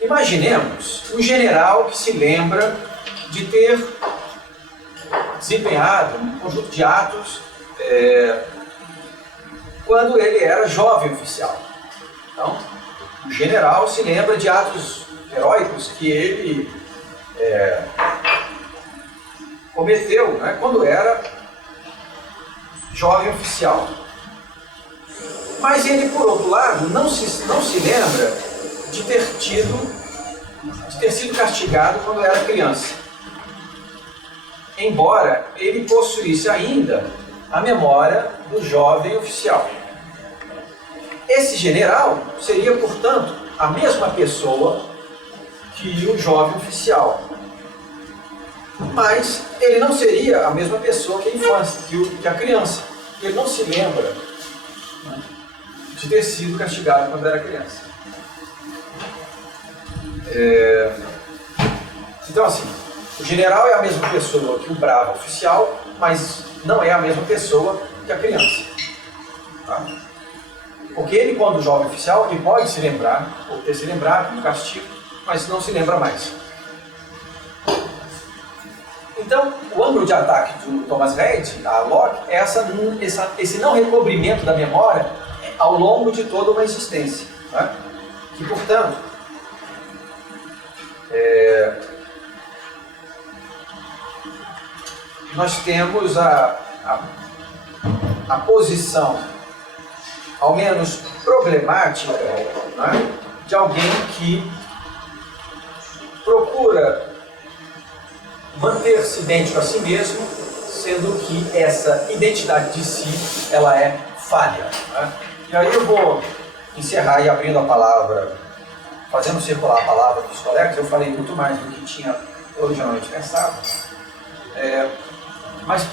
imaginemos um general que se lembra de ter desempenhado um conjunto de atos quando ele era jovem oficial. Então, o general se lembra de atos heróicos que ele cometeu, né, quando era jovem oficial. Mas ele, por outro lado, não se lembra de ter sido castigado quando era criança. Embora ele possuísse ainda a memória do jovem oficial. Esse general seria, portanto, a mesma pessoa que o jovem oficial. Mas ele não seria a mesma pessoa que a infância, que a criança. Ele não se lembra de ter sido castigado quando era criança. Então, assim, o general é a mesma pessoa que o bravo oficial, mas não é a mesma pessoa que a criança. Tá? Porque ele, quando jovem oficial, ele pode se lembrar, ou ter se lembrado do castigo, mas não se lembra mais. Então, o ângulo de ataque do Thomas Hardy, a Locke, é esse não recobrimento da memória ao longo de toda uma existência. Tá? Que, portanto, nós temos a posição ao menos problemática, né, de alguém que procura manter-se idêntico a si mesmo, sendo que essa identidade de si, ela é falha. Né? E aí eu vou encerrar e abrindo a palavra, fazendo circular a palavra dos colegas. Eu falei muito mais do que tinha originalmente pensado. Mas acho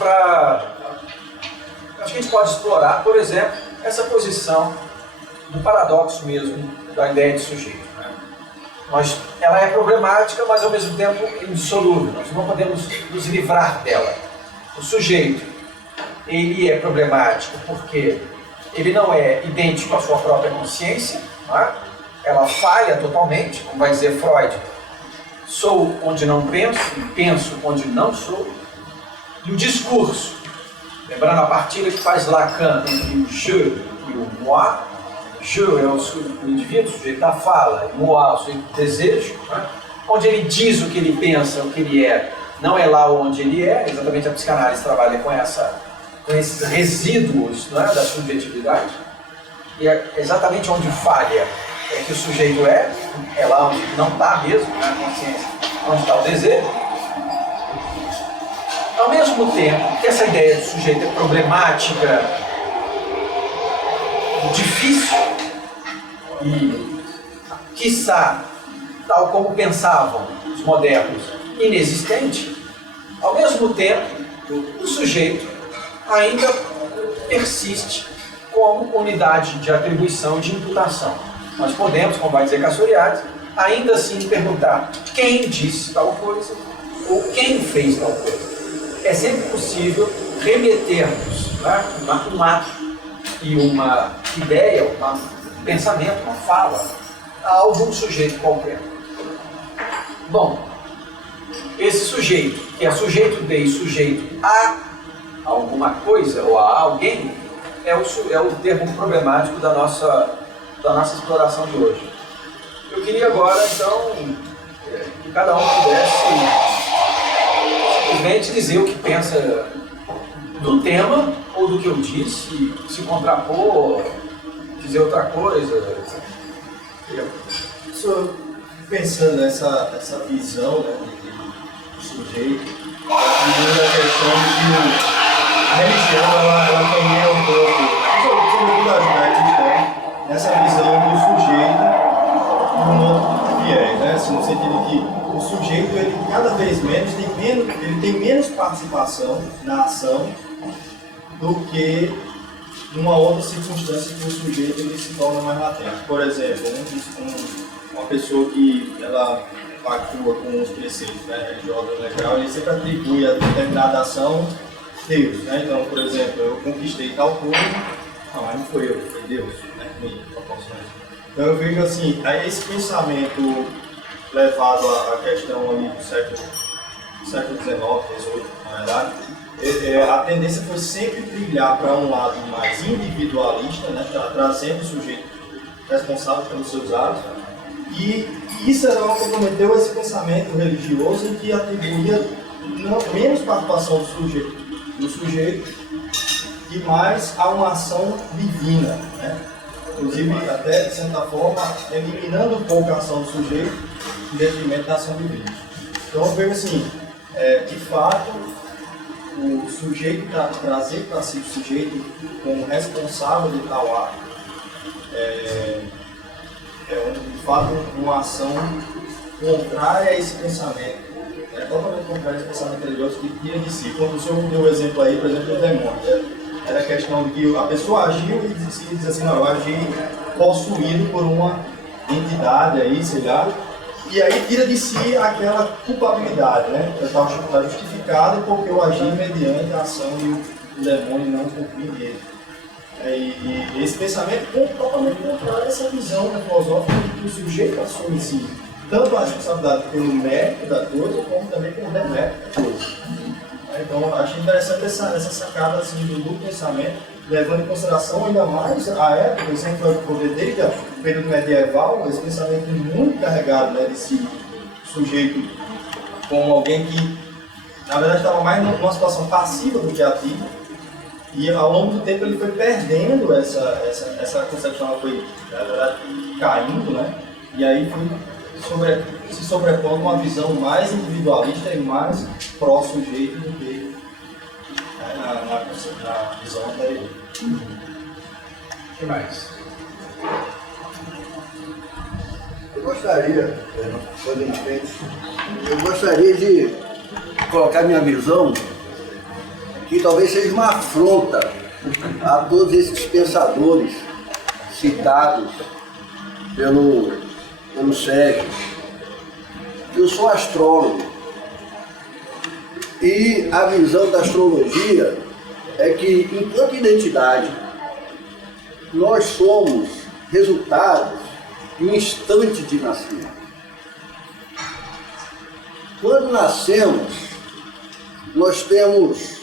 que a gente pode explorar, por exemplo, essa posição do paradoxo mesmo da ideia de sujeito. Ela é problemática, mas ao mesmo tempo indissolúvel. Nós não podemos nos livrar dela. O sujeito, ele é problemático porque ele não é idêntico à sua própria consciência, não é? Ela falha totalmente, como vai dizer Freud, sou onde não penso e penso onde não sou. E o discurso, lembrando a partilha que faz Lacan entre o je e o moi. Je é o indivíduo, o sujeito da fala, e moi, o sujeito do desejo, né? Onde ele diz o que ele pensa, o que ele é, não é lá onde ele é. Exatamente, a psicanálise trabalha com esses resíduos, não é, da subjetividade, e é exatamente onde falha é que o sujeito é lá onde não está mesmo, na consciência, onde está o desejo. Ao mesmo tempo que essa ideia de sujeito é problemática, difícil e, quiçá, tal como pensavam os modernos, inexistente, ao mesmo tempo o sujeito ainda persiste como unidade de atribuição e de imputação. Nós podemos, como vai dizer Castoriadis, ainda assim perguntar quem disse tal coisa ou quem fez tal coisa. É sempre possível remetermos, né, um ato e uma ideia, um pensamento, uma fala, a algum sujeito qualquer. Bom, esse sujeito, que é sujeito de e sujeito a alguma coisa ou a alguém, é o termo problemático da nossa exploração de hoje. Eu queria agora, então, que cada um pudesse simplesmente dizer o que pensa do tema ou do que eu disse, se contrapor, dizer outra coisa. Estou pensando nessa visão, né, do sujeito, a primeira questão de que a religião ela também um pouco, sobretudo a judaica, né, nessa visão do sujeito num outro viés, né, assim, no sentido que o sujeito ele cada vez menos ele tem menos participação na ação do que numa outra circunstância que o sujeito ele se torna mais latente. Por exemplo, uma pessoa que ela atua com os preceitos, né, religiosos legal, ele sempre atribui a determinada ação Deus, né? Então, por exemplo, eu conquistei tal coisa, mas não foi eu, foi Deus, né? Então eu vejo assim, esse pensamento levado à questão ali do século XIX, XVIII, na verdade, a tendência foi sempre brilhar para um lado mais individualista, né? Trazendo o sujeito responsável pelos seus atos, e isso era o que comprometeu esse pensamento religioso que atribuía menos participação do sujeito e mais a uma ação divina, né? Inclusive, até de certa forma, eliminando um pouco a ação do sujeito em detrimento da ação divina. Então, eu vejo assim, de fato, o sujeito trazer para si o sujeito como responsável de tal ato de fato uma ação contrária a esse pensamento. É totalmente contrário a esse pensamento religioso que tira de si. Quando o senhor deu o exemplo aí, por exemplo, do demônio, era a questão de que a pessoa agiu e diz assim, não, eu agi possuído por uma entidade aí, sei lá, e aí tira de si aquela culpabilidade, né? Está justificado porque eu agi mediante a ação do demônio não cumprir ele. E esse pensamento é totalmente contrário a essa visão filosófica de que o sujeito assume em si tanto a responsabilidade pelo mérito da coisa, como também pelo demérito da coisa. Então, eu achei interessante essa sacada assim, do pensamento, levando em consideração ainda mais a época, isso aí foi desde o período medieval, esse pensamento muito carregado, né, desse sujeito como alguém que, na verdade, estava mais numa situação passiva do que ativa, E ao longo do tempo ele foi perdendo essa concepção, ela foi, na verdade, caindo, né? E aí foi se sobrepondo uma visão mais individualista e mais pró-sujeito do que na visão anterior. O que mais? Eu gostaria de colocar minha visão que talvez seja uma afronta a todos esses pensadores citados pelo Sérgio. Eu sou astrólogo e a visão da astrologia é que, enquanto identidade, nós somos resultados de um instante de nascimento. Quando nascemos, nós temos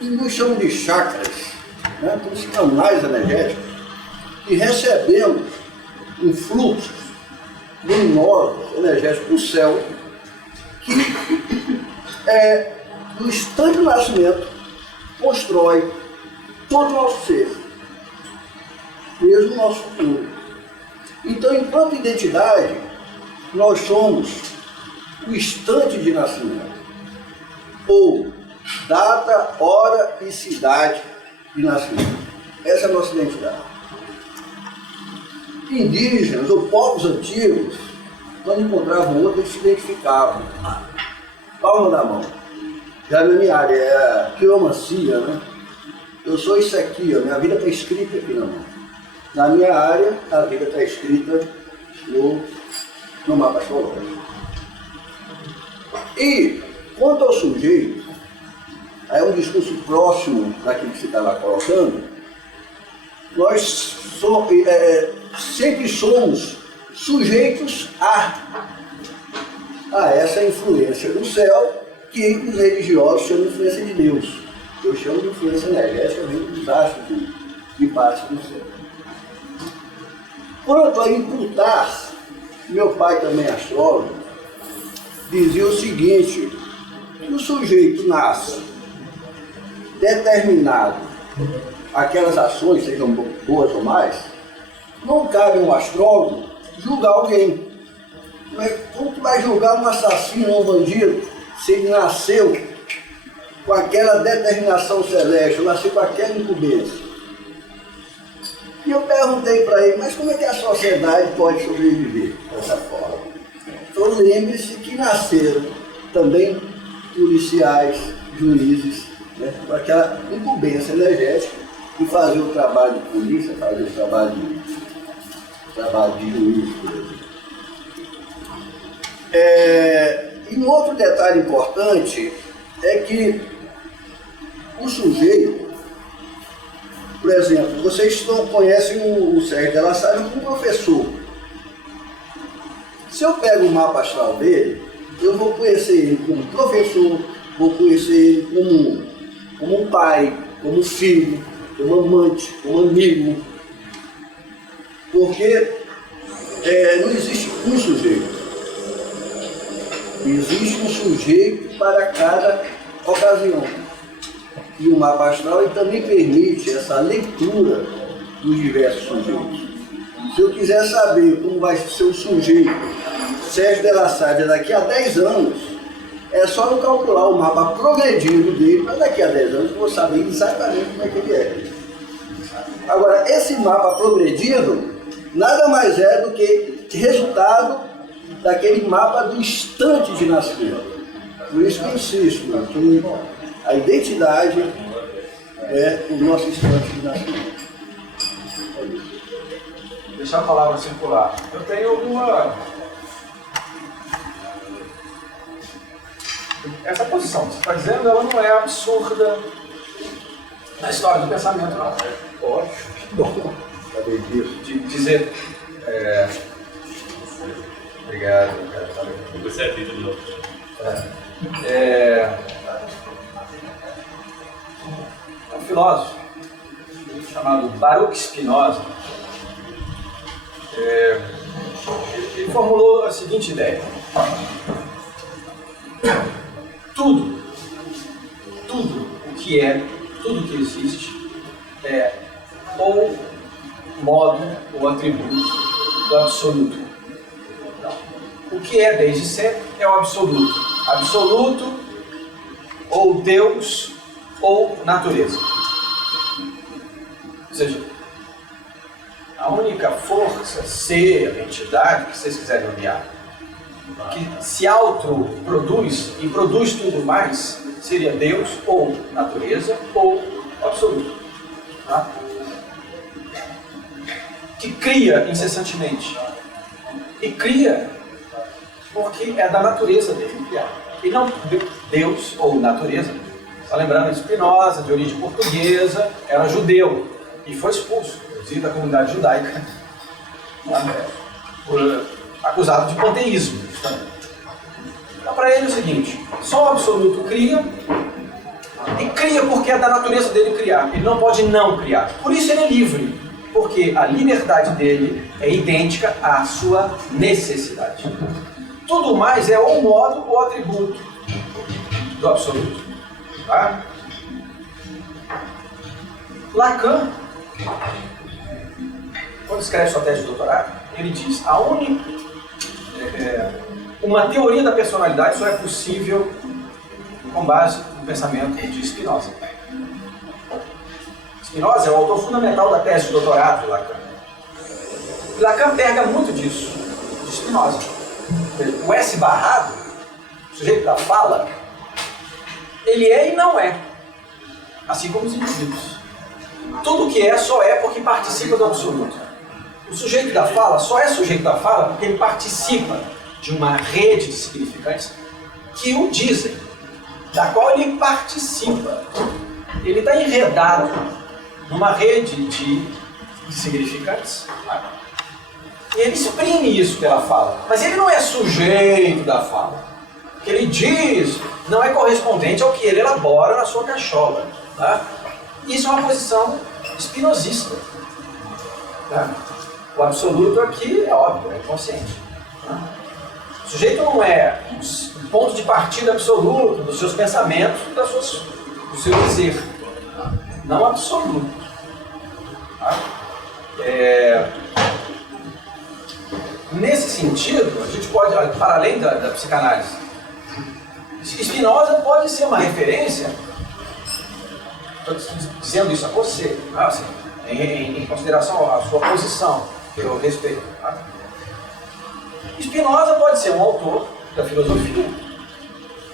nos chamam de chakras, né? Os canais energéticos, e recebemos um fluxo luminoso, energético do céu, que no instante do nascimento constrói todo o nosso ser, mesmo o nosso futuro. Então, enquanto identidade, nós somos o instante de nascimento, ou data, hora e cidade de nascimento. Essa é a nossa identidade. Indígenas ou povos antigos, quando encontravam outro, eles se identificavam. Palma da mão. Já na minha área é a quiromancia, né? Eu sou isso aqui, ó, minha vida está escrita aqui na mão. Na minha área, a vida está escrita no mapa astrológico. E, quanto ao sujeito, aí é um discurso próximo daquilo que você estava colocando, nós sempre somos sujeitos a essa influência do céu, que os religiosos chamam de influência de Deus. Eu chamo de influência energética, vem dos astros que passam no céu. Quanto a imputar, meu pai também é astrólogo, dizia o seguinte, que o sujeito nasce determinado, aquelas ações, sejam boas ou mais, não cabe um astrólogo julgar alguém. Mas como que vai julgar um assassino ou um bandido se ele nasceu com aquela determinação celeste, nasceu com aquela incumbência? E eu perguntei para ele, mas como é que a sociedade pode sobreviver dessa forma? Então lembre-se que nasceram também policiais, juízes, né, com aquela incumbência energética de fazer o trabalho de polícia, fazer o trabalho de juiz, por exemplo. E um outro detalhe importante é que o sujeito, por exemplo, vocês conhecem o Sérgio de La Salle como professor. Se eu pego o mapa astral dele, eu vou conhecer ele como professor, vou conhecer ele como um pai, como filho, como amante, como amigo. Porque não existe um sujeito. Existe um sujeito para cada ocasião. E o mapa astral ele também permite essa leitura dos diversos sujeitos. Se eu quiser saber como vai ser o sujeito Sérgio de La Salle daqui a 10 anos, é só eu calcular o mapa progredido dele, para daqui a 10 anos eu vou saber exatamente como é que ele é. Agora, esse mapa progredido nada mais é do que resultado daquele mapa do instante de nascimento. Por isso que eu insisto, né, que a identidade é o nosso instante de nascimento. É isso. Deixar a palavra circular. Eu tenho uma... Essa posição que você está dizendo, ela não é absurda na história do pensamento, não. Ótimo, que bom saber disso. De dizer... Obrigado. Você é filho de novo. Um filósofo chamado Baruch Spinoza, ele formulou a seguinte ideia: tudo que é, tudo que existe, é ou modo ou atributo do absoluto. Então, o que é desde sempre é o absoluto. Absoluto, ou Deus, ou natureza. Ou seja, a única força, ser, entidade, que vocês quiserem nomear, que se autoproduz e produz tudo mais, seria Deus, ou natureza, ou absoluto. Tá? Que cria incessantemente. E cria porque é da natureza dele criar. E não Deus ou natureza. Está lembrando, Spinoza, de origem portuguesa, era judeu e foi expulso, inclusive, da comunidade judaica, acusado de panteísmo. Então, para ele é o seguinte: só o absoluto cria, e cria porque é da natureza dele criar. Ele não pode não criar. Por isso ele é livre, porque a liberdade dele é idêntica à sua necessidade. Tudo mais é ou modo ou atributo do absoluto. Tá? Lacan, quando escreve sua tese de doutorado, ele diz: uma teoria da personalidade só é possível com base no pensamento de Spinoza. Spinoza é o autor fundamental da tese de doutorado de Lacan. Lacan pega muito disso, de Spinoza. O S barrado, o sujeito da fala, ele é e não é, assim como os indivíduos. Tudo que é só é porque participa do absoluto. O sujeito da fala só é sujeito da fala porque ele participa de uma rede de significantes que o dizem, da qual ele participa. Ele está enredado numa rede de significantes, e ele exprime isso pela fala. Mas ele não é sujeito da fala. O que ele diz não é correspondente ao que ele elabora na sua cachola. Tá? Isso é uma posição espinosista. Tá? O absoluto aqui é óbvio, é inconsciente. Tá? O sujeito não é um ponto de partida absoluto dos seus pensamentos, do seu dizer. Não absoluto. Tá? Nesse sentido, a gente pode, para além da psicanálise, Spinoza pode ser uma referência, estou dizendo isso a você, assim, em consideração à sua posição, que eu respeito. Tá? Spinoza pode ser um autor da filosofia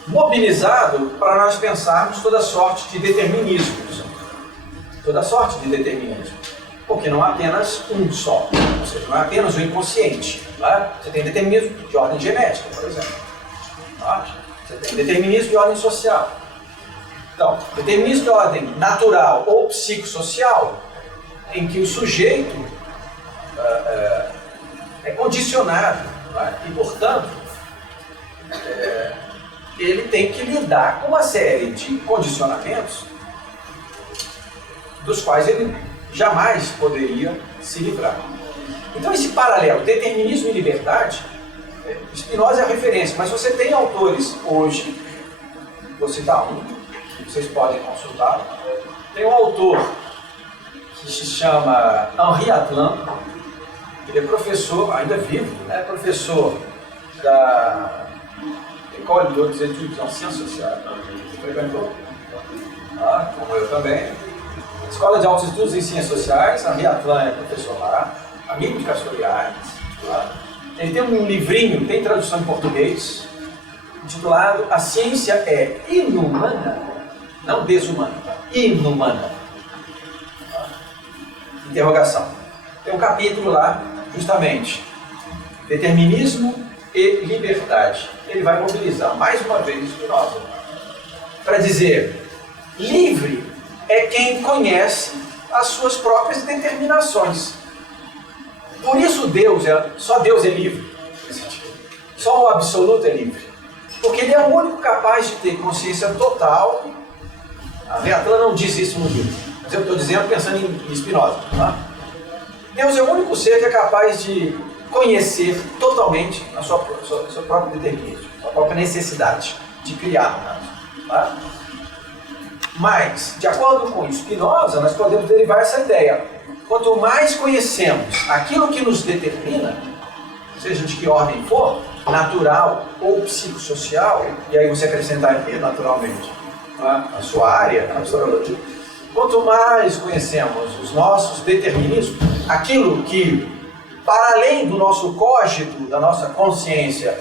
mobilizado para nós pensarmos toda sorte de determinismos. Toda sorte de determinismo. Porque não há apenas um só, ou seja, não há apenas o inconsciente. Tá? Você tem determinismo de ordem genética, por exemplo. Tá? Você tem determinismo de ordem social. Então, determinismo de ordem natural ou psicossocial, em que o sujeito é condicionado, tá? E, portanto, ele tem que lidar com uma série de condicionamentos dos quais ele jamais poderia se livrar. Então esse paralelo, determinismo e liberdade, Spinoza é a referência, mas você tem autores hoje, vou citar um, que vocês podem consultar. Tem um autor que se chama Henri Atlan, ele é professor, ainda vivo, né? Professor da École des Études en Sciences Sociales, frequentou, como eu também. Escola de Altos Estudos em Ciências Sociais, Henri Atlan é professor lá, amigo de Castoriadis. Ele tem um livrinho, tem tradução em português, intitulado A Ciência é Inumana, não desumana, inumana. Interrogação. Tem um capítulo lá, justamente, determinismo e liberdade. Ele vai mobilizar mais uma vez Spinoza para dizer: livre é quem conhece as suas próprias determinações. Por isso só Deus é livre. Só o absoluto é livre. Porque ele é o único capaz de ter consciência total. A Atlan não diz isso no livro, mas eu estou dizendo pensando em Spinoza. Tá? Deus é o único ser que é capaz de conhecer totalmente a sua própria determinismo, a sua própria necessidade de criar. Tá? Mas, de acordo com Spinoza, nós podemos derivar essa ideia. Quanto mais conhecemos aquilo que nos determina, seja de que ordem for, natural ou psicossocial, e aí você acrescentaria naturalmente a sua área, a psicologia, quanto mais conhecemos os nossos determinismos, aquilo que, para além do nosso cógito, da nossa consciência,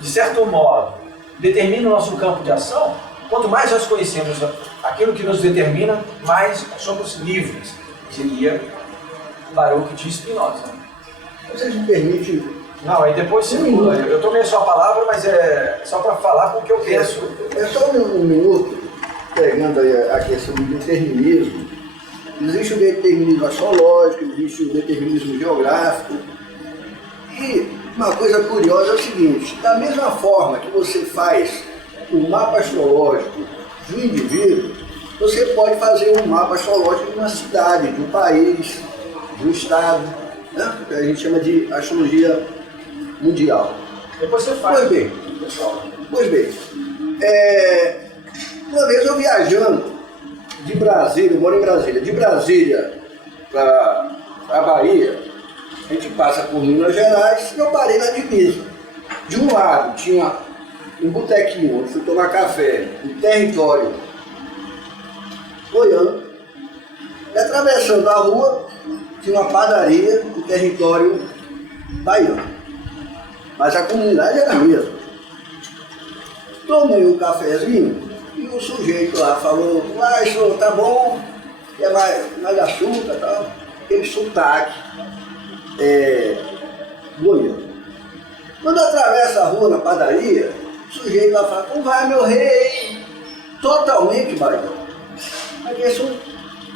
de certo modo, determina o nosso campo de ação, quanto mais nós conhecemos aquilo que nos determina, mais somos livres, diria Baruch de Spinoza. Vocês me permitem? Não, aí depois você pula. Eu tomei a sua palavra, mas é só para falar o que eu penso. É só um minuto, pegando aí a questão do determinismo. Existe o determinismo astrológico, existe o determinismo geográfico. E uma coisa curiosa é o seguinte, da mesma forma que você faz o mapa astrológico do indivíduo, você pode fazer um mapa astrológico de uma cidade, de um país, de um estado, né? Que a gente chama de astrologia mundial. Depois você faz. Pois bem, uma vez eu viajando de Brasília, eu moro em Brasília, de Brasília para a Bahia, a gente passa por Minas Gerais e eu parei na divisa. De um lado tinha um botequinho onde fui tomar café, no território goiano, e atravessando a rua tinha uma padaria no território baiano. Mas a comunidade era a mesma. Tomei um cafezinho e o sujeito lá falou, senhor, tá bom, quer mais açúcar e tal, aquele sotaque goiano. Quando atravessa a rua na padaria, o sujeito lá fala, como vai meu rei? Totalmente baiano. A questão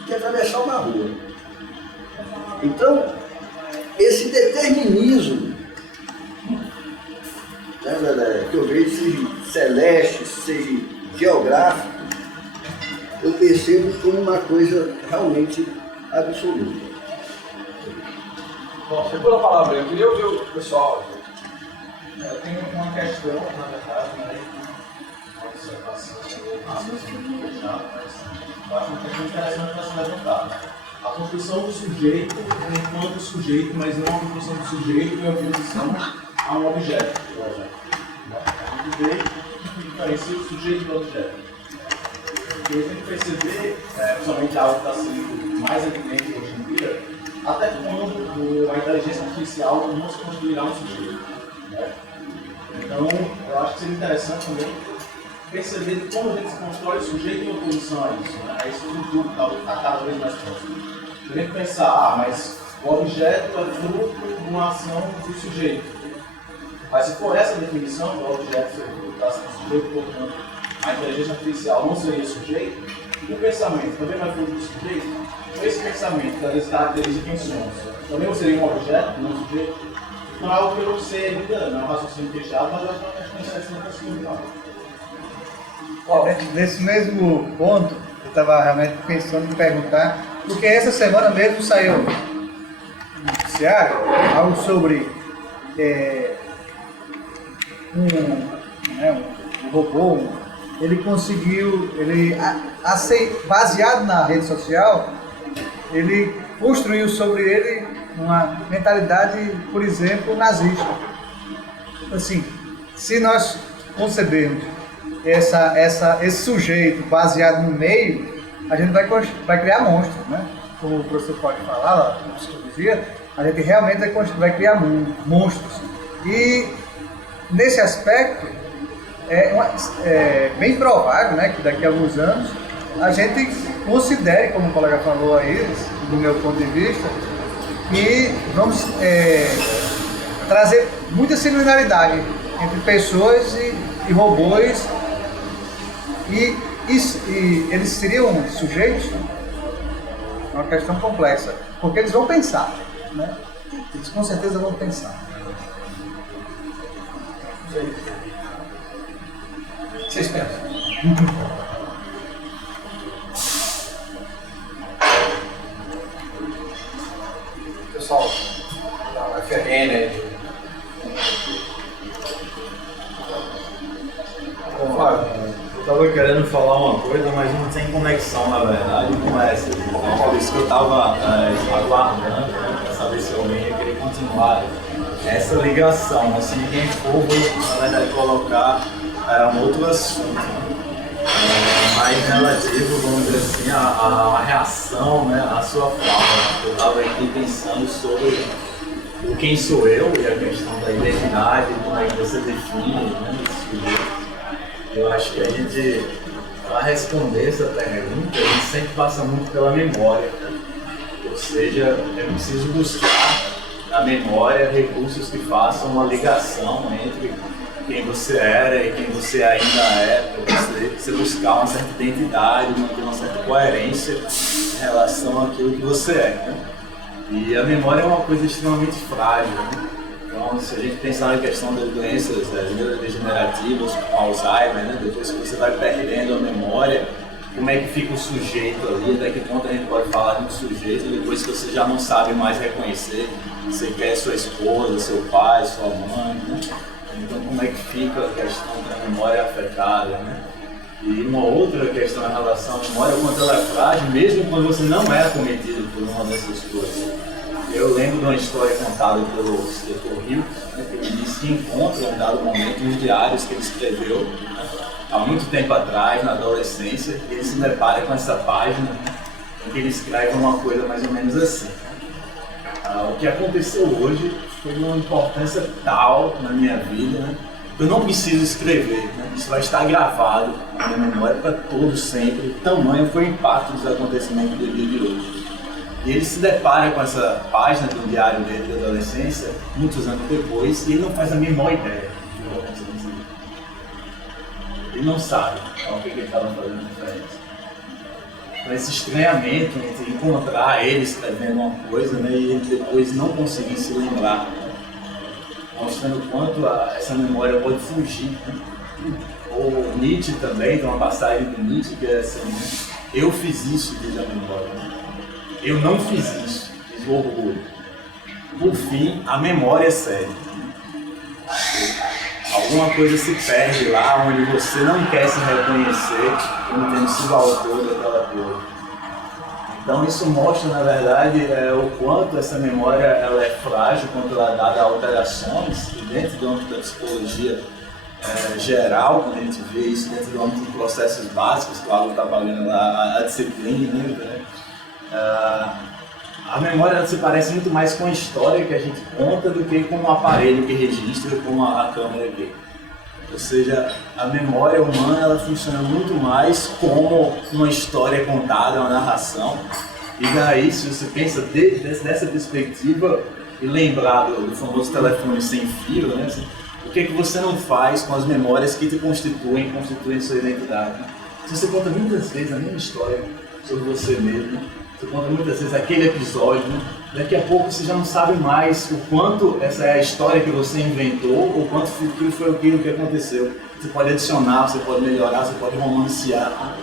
de atravessar uma rua. Então, esse determinismo, né, que eu vejo, seja celeste, seja geográfico, eu percebo como uma coisa realmente absoluta. Bom, você pula a palavra, eu queria ouvir o pessoal. Eu tenho uma questão, na verdade, né? Uma observação, mas eu acho uma questão interessante para se levantar. A construção do sujeito enquanto sujeito, mas não a construção do sujeito em oposição a um objeto, por exemplo. O sujeito diferencia o sujeito do objeto. Porque a gente tem que perceber, principalmente algo que está sendo mais evidente hoje em dia, até quando a inteligência artificial não se construirá um sujeito. Né? Então, eu acho que seria interessante também perceber como a gente se constrói o sujeito em oposição a isso. Né? A esse futuro que está cada vez mais próximo. A gente tem que pensar, mas o objeto é fruto de uma ação do sujeito. Mas se for essa definição, do objeto está sendo sujeito, portanto, a inteligência artificial não seria sujeito, o pensamento também não é fruto do sujeito. Esse pensamento que às vezes caracteriza quem somos, também seria um objeto, não um sujeito. Não é algo que eu sei ainda, não é um raciocínio fechado, mas eu acho que é uma questão interessante para se Nesse mesmo ponto, eu estava realmente pensando em perguntar, porque essa semana mesmo saiu no noticiário algo sobre um robô, ele conseguiu, baseado na rede social, ele construiu sobre ele uma mentalidade, por exemplo, nazista. Assim, se nós concebermos esse sujeito baseado no meio, a gente vai criar monstros, né? Como o professor pode falar lá na psicologia, a gente realmente vai criar monstros. E nesse aspecto, é bem provável, né, que daqui a alguns anos a gente considere, como o colega falou aí, do meu ponto de vista, que vamos trazer muita similaridade entre pessoas e robôs, e eles seriam sujeitos. É uma questão complexa, porque eles vão pensar, né? Eles com certeza vão pensar. Vocês pensam? Pessoal, da UFRN aí. Da tava querendo falar uma coisa, mas não tem conexão, na verdade, com essa. Então, por isso que eu tava aguardando, né, para saber se alguém ia querer continuar essa ligação. Se ninguém for, vou, na verdade, colocar um outro assunto, mais relativo, vamos dizer assim, a reação, né, à sua fala. Eu estava aqui pensando sobre o quem sou eu e a questão da identidade, como é que você define, né, esse sujeito. Eu acho que a gente, para responder essa pergunta, a gente sempre passa muito pela memória, né? Ou seja, é preciso buscar na memória recursos que façam uma ligação entre quem você era e quem você ainda é, para você buscar uma certa identidade, manter uma certa coerência em relação àquilo que você é, né? E a memória é uma coisa extremamente frágil, né? Então, se a gente pensar na questão das doenças neurodegenerativas, como Alzheimer, né? Depois que você vai perdendo a memória, como é que fica o sujeito ali, até que ponto a gente pode falar de um sujeito depois que você já não sabe mais reconhecer, você quer sua esposa, seu pai, sua mãe, né? Então, como é que fica a questão da memória afetada, né? E uma outra questão em relação à memória, quanto ela é frágil, mesmo quando você não é acometido por uma dessas coisas. Eu lembro de uma história contada pelo Dr. Hill, né, que ele disse que encontra em um dado momento nos diários que ele escreveu, né, há muito tempo atrás, na adolescência, e ele se depara com essa página, né, em que ele escreve uma coisa mais ou menos assim. O que aconteceu hoje foi de uma importância tal na minha vida, né, que eu não preciso escrever, né, isso vai estar gravado na minha memória para todo sempre. Tamanho foi o impacto dos acontecimentos do dia de hoje. E ele se depara com essa página do diário dele da adolescência, muitos anos depois, e ele não faz a menor ideia do que aconteceu. Ele não sabe o que ele estava fazendo diferente. Então, esse estranhamento entre encontrar ele escrevendo uma coisa, né, e ele depois não conseguir se lembrar, mostrando o quanto essa memória pode fugir, né? O Nietzsche também, tem uma passagem do Nietzsche que é assim, né? Eu fiz isso, diz a memória. Né? Eu não fiz isso, diz o orgulho. Por fim, a memória cede. Alguma coisa se perde lá onde você não quer se reconhecer como tendo sido autor daquela coisa. Então isso mostra, na verdade, o quanto essa memória ela é frágil, quanto ela é dada a alterações, e dentro do âmbito da psicologia geral, quando a gente vê isso dentro do âmbito de processos básicos, que o Alan está pagando lá, a disciplina, né? A memória ela se parece muito mais com a história que a gente conta do que com o aparelho que registra, com a câmera aqui. Ou seja, a memória humana ela funciona muito mais como uma história contada, uma narração. E daí, se você pensa dessa perspectiva e lembrar do famoso telefone sem fio, né? O que você não faz com as memórias que te constituem sua identidade? Se você conta muitas vezes a mesma história sobre você mesmo, você conta muitas vezes aquele episódio, né? Daqui a pouco você já não sabe mais o quanto essa é a história que você inventou, ou quanto aquilo foi aquilo que aconteceu. Você pode adicionar, você pode melhorar, você pode romancear.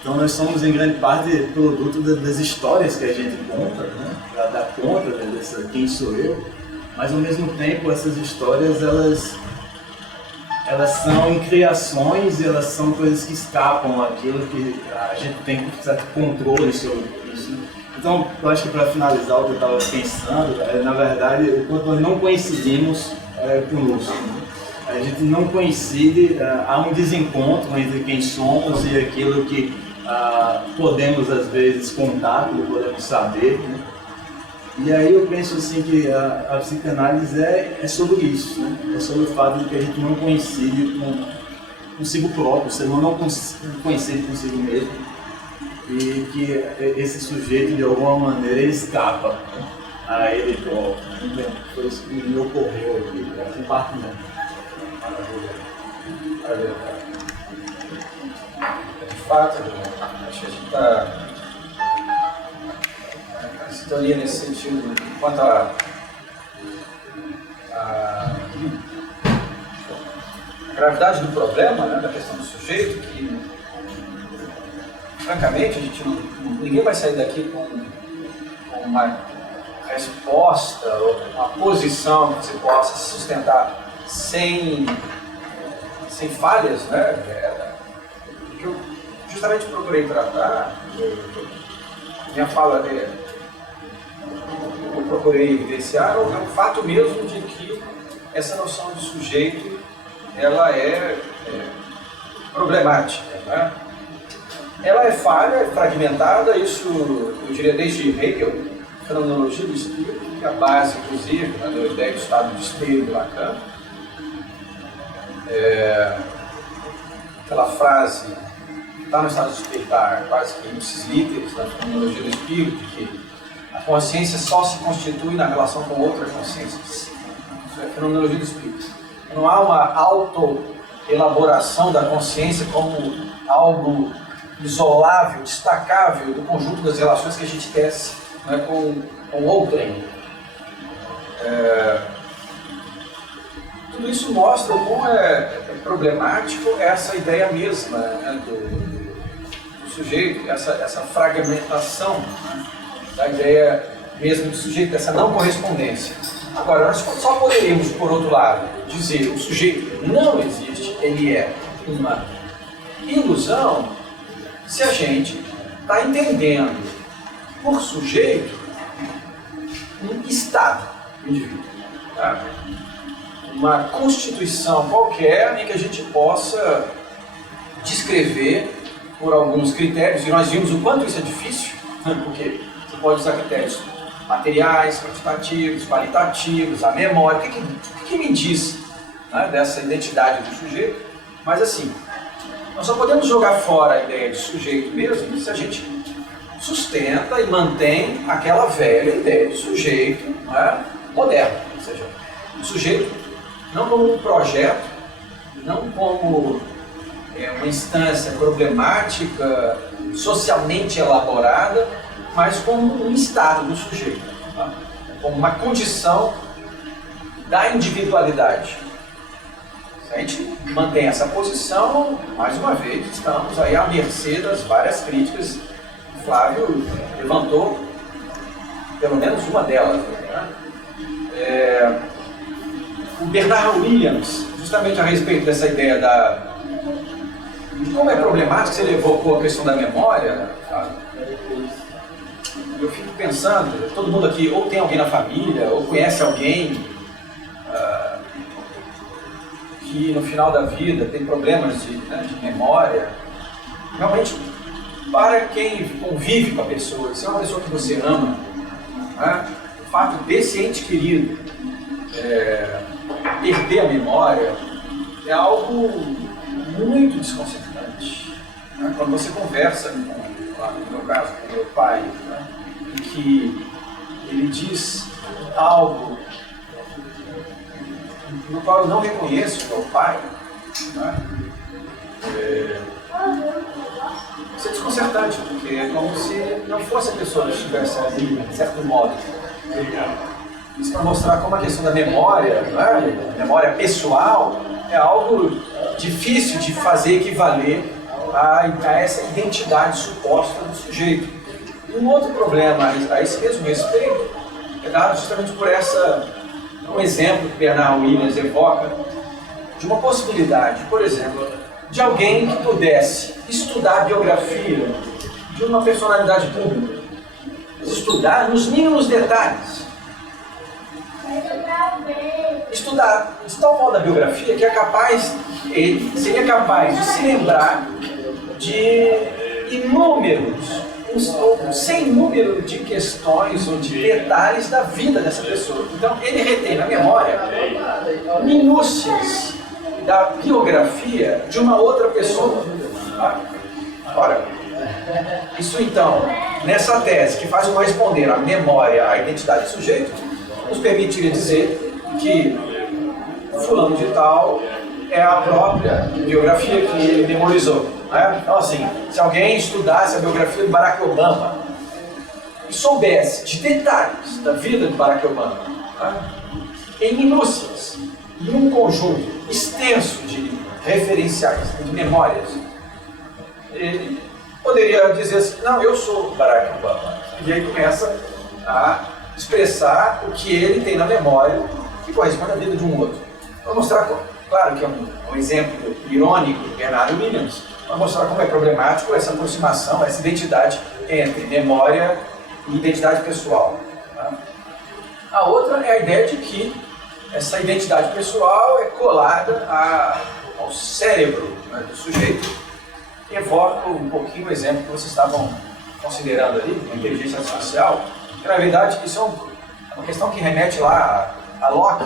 Então nós somos em grande parte produto das histórias que a gente conta, né? Para dar conta dessa quem sou eu, mas ao mesmo tempo essas histórias elas são criações e elas são coisas que escapam àquilo que a gente tem um certo controle sobre isso. Então, eu acho que para finalizar o que eu estava pensando, na verdade, o quanto nós não coincidimos conosco. Né? A gente não coincide, há um desencontro entre quem somos e aquilo que podemos às vezes contar, que podemos saber. Né? E aí eu penso assim que a psicanálise é sobre isso, né? É sobre o fato de que a gente não coincide consigo próprio, o ser humano não coincide consigo mesmo, e que esse sujeito de alguma maneira ele escapa, né, a ele próprio. Então, foi isso que me ocorreu aqui, compartilhando. Maravilha. De fato, acho que a gente está sintonia nesse sentido, quanto a gravidade do problema, né, da questão do sujeito, que francamente ninguém vai sair daqui com uma resposta ou uma posição que se possa sustentar sem falhas, né? que eu justamente procurei tratar, minha fala eu procurei evidenciar, é o fato mesmo de que essa noção de sujeito, ela é problemática, né? Ela é falha, é fragmentada, isso eu diria desde Hegel, fenomenologia do espírito, que é a base, inclusive, da ideia do estado de espelho de Lacan. Aquela frase que está no estado de espelho, está quase que ipsis literis, na fenomenologia do espírito, que a consciência só se constitui na relação com outra consciência. Isso é a fenomenologia do espírito. Não há uma auto-elaboração da consciência como algo isolável, destacável do conjunto das relações que a gente tece, né, com outrem. Tudo isso mostra o quão é problemático essa ideia mesma, né, do sujeito, essa fragmentação, né, da ideia mesmo do sujeito, dessa não correspondência. Agora, nós só poderíamos, por outro lado, dizer que o sujeito não existe, ele é uma ilusão, se a gente está entendendo por sujeito um estado do indivíduo, tá? Uma constituição qualquer em que a gente possa descrever por alguns critérios, e nós vimos o quanto isso é difícil, né? Porque você pode usar critérios materiais, quantitativos, qualitativos, a memória, o que me diz, né, dessa identidade do sujeito, mas assim, nós só podemos jogar fora a ideia de sujeito mesmo se a gente sustenta e mantém aquela velha ideia de sujeito, né, moderno, ou seja, o sujeito não como um projeto, não como uma instância problemática, socialmente elaborada, mas como um estado do sujeito, tá? Como uma condição da individualidade. Se a gente mantém essa posição, mais uma vez, estamos aí à mercê das várias críticas que o Flávio levantou, pelo menos uma delas, né? O Bernard Williams, justamente a respeito dessa ideia de como é problemático, você evocou a questão da memória, sabe? Eu fico pensando, todo mundo aqui ou tem alguém na família, ou conhece alguém que no final da vida tem problemas de memória. Realmente, para quem convive com a pessoa, se é uma pessoa que você ama, né, o fato desse ente querido perder a memória é algo muito desconcertante. Né? Quando você conversa, no meu caso, com meu pai, né, em que ele diz algo no qual eu não reconheço meu pai, né? Isso é desconcertante, porque é como se não fosse a pessoa que estivesse ali, de certo modo. Isso para mostrar como a questão da memória, né? Memória pessoal, é algo difícil de fazer equivaler a essa identidade suposta do sujeito. E um outro problema a esse mesmo respeito é dado justamente por um exemplo que Bernard Williams evoca de uma possibilidade, por exemplo, de alguém que pudesse estudar a biografia de uma personalidade pública, estudar nos mínimos detalhes, estudar de tal modo a biografia que ele seria capaz de se lembrar de inúmeros, sem número de questões ou de detalhes da vida dessa pessoa. Então ele retém na memória minúcias da biografia de uma outra pessoa. Tá? Ora, isso então, nessa tese que faz corresponder a memória à identidade do sujeito, nos permitiria dizer que fulano de tal é a própria biografia que ele memorizou. Né? Então assim, se alguém estudasse a biografia de Barack Obama e soubesse de detalhes da vida de Barack Obama, né? Em minúcias, em um conjunto extenso de referenciais, de memórias, ele poderia dizer assim, não, eu sou Barack Obama. E aí começa a expressar o que ele tem na memória que corresponde à vida de um outro. Vou mostrar, claro que é um exemplo irônico de Bernard Williams, para mostrar como é problemático essa aproximação, essa identidade entre memória e identidade pessoal. Tá? A outra é a ideia de que essa identidade pessoal é colada ao cérebro, né, do sujeito. Evoco um pouquinho o exemplo que vocês estavam considerando ali, a inteligência artificial, que na verdade isso é uma questão que remete lá a Locke,